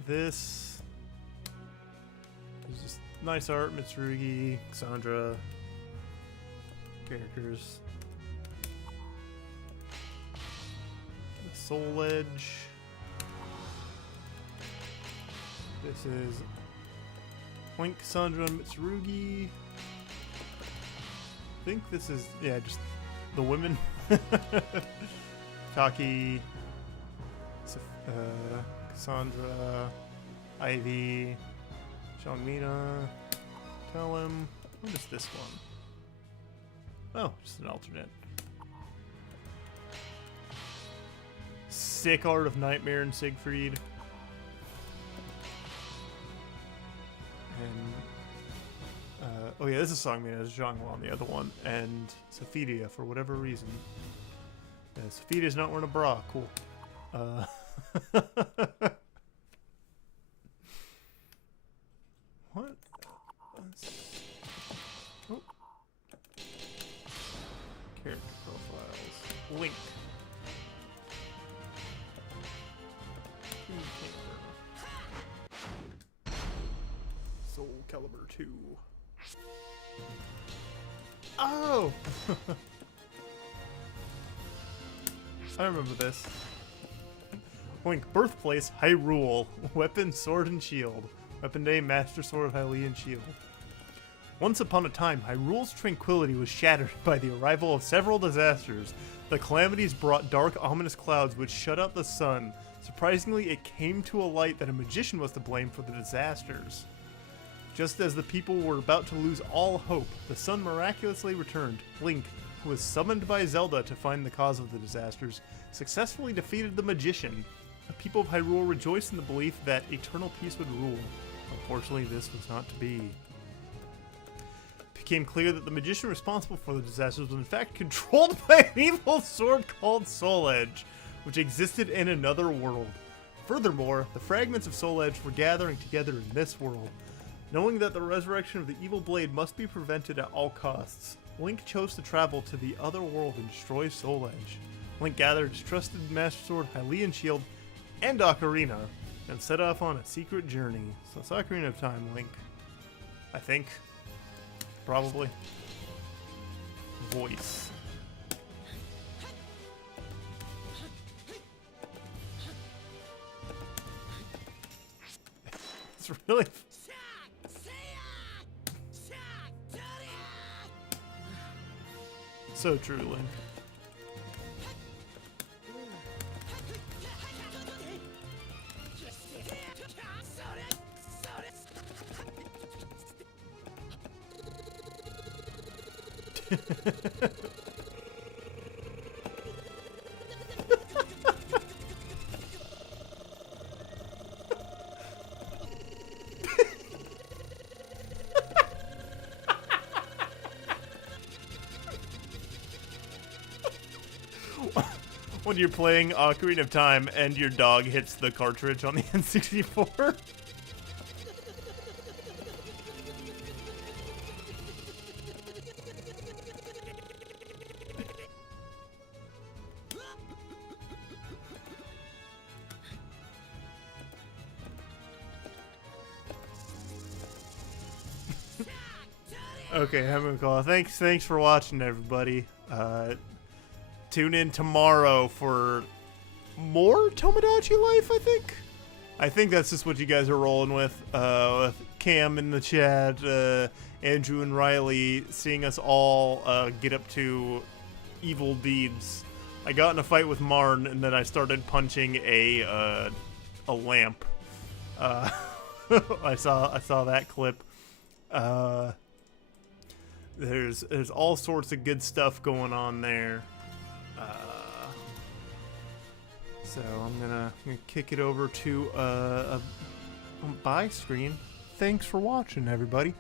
this. There's just nice art, Mitsurugi, Cassandra, characters. The Soul Edge. This is Link, Cassandra, and Mitsurugi. I think this is, yeah, just the women. Taki, Cassandra, Ivy, Shangmina, Tell him. What is this one? Oh, just an alternate. Sick art of Nightmare and Siegfried. And oh yeah, this is Songmina as Zhangwa on the other one, and Sophidia for whatever reason. Yeah, Sophidia's not wearing a bra. Cool. What? Oh. Character profiles. Link. Soul Calibur 2. Oh! I remember this. Link, birthplace, Hyrule. Weapon, sword, and shield. Weapon name, Master Sword, Hylian Shield. Once upon a time, Hyrule's tranquility was shattered by the arrival of several disasters. The calamities brought dark, ominous clouds which shut out the sun. Surprisingly, it came to a light that a magician was to blame for the disasters. Just as the people were about to lose all hope, the sun miraculously returned. Link, who was summoned by Zelda to find the cause of the disasters, successfully defeated the magician. The people of Hyrule rejoiced in the belief that eternal peace would rule. Unfortunately, this was not to be. It became clear that the magician responsible for the disasters was in fact controlled by an evil sword called Soul Edge, which existed in another world. Furthermore, the fragments of Soul Edge were gathering together in this world. Knowing that the resurrection of the evil blade must be prevented at all costs, Link chose to travel to the other world and destroy Soul Edge. Link gathered his trusted Master Sword, Hylian Shield, and Ocarina, and set off on a secret journey. So it's Ocarina of Time, Link. I think. Probably. Voice. It's really... So true, Link. When you're playing Ocarina of Time and your dog hits the cartridge on the N64. Okay, I'm gonna call. Thanks for watching, everybody. Tune in tomorrow for more Tomodachi Life, I think that's just what you guys are rolling with Cam in the chat, Andrew and Riley, seeing us all get up to evil deeds. I got in a fight with Marn, and then I started punching a lamp. I saw that clip. There's all sorts of good stuff going on there. So I'm gonna kick it over to a bye screen. Thanks for watching, everybody.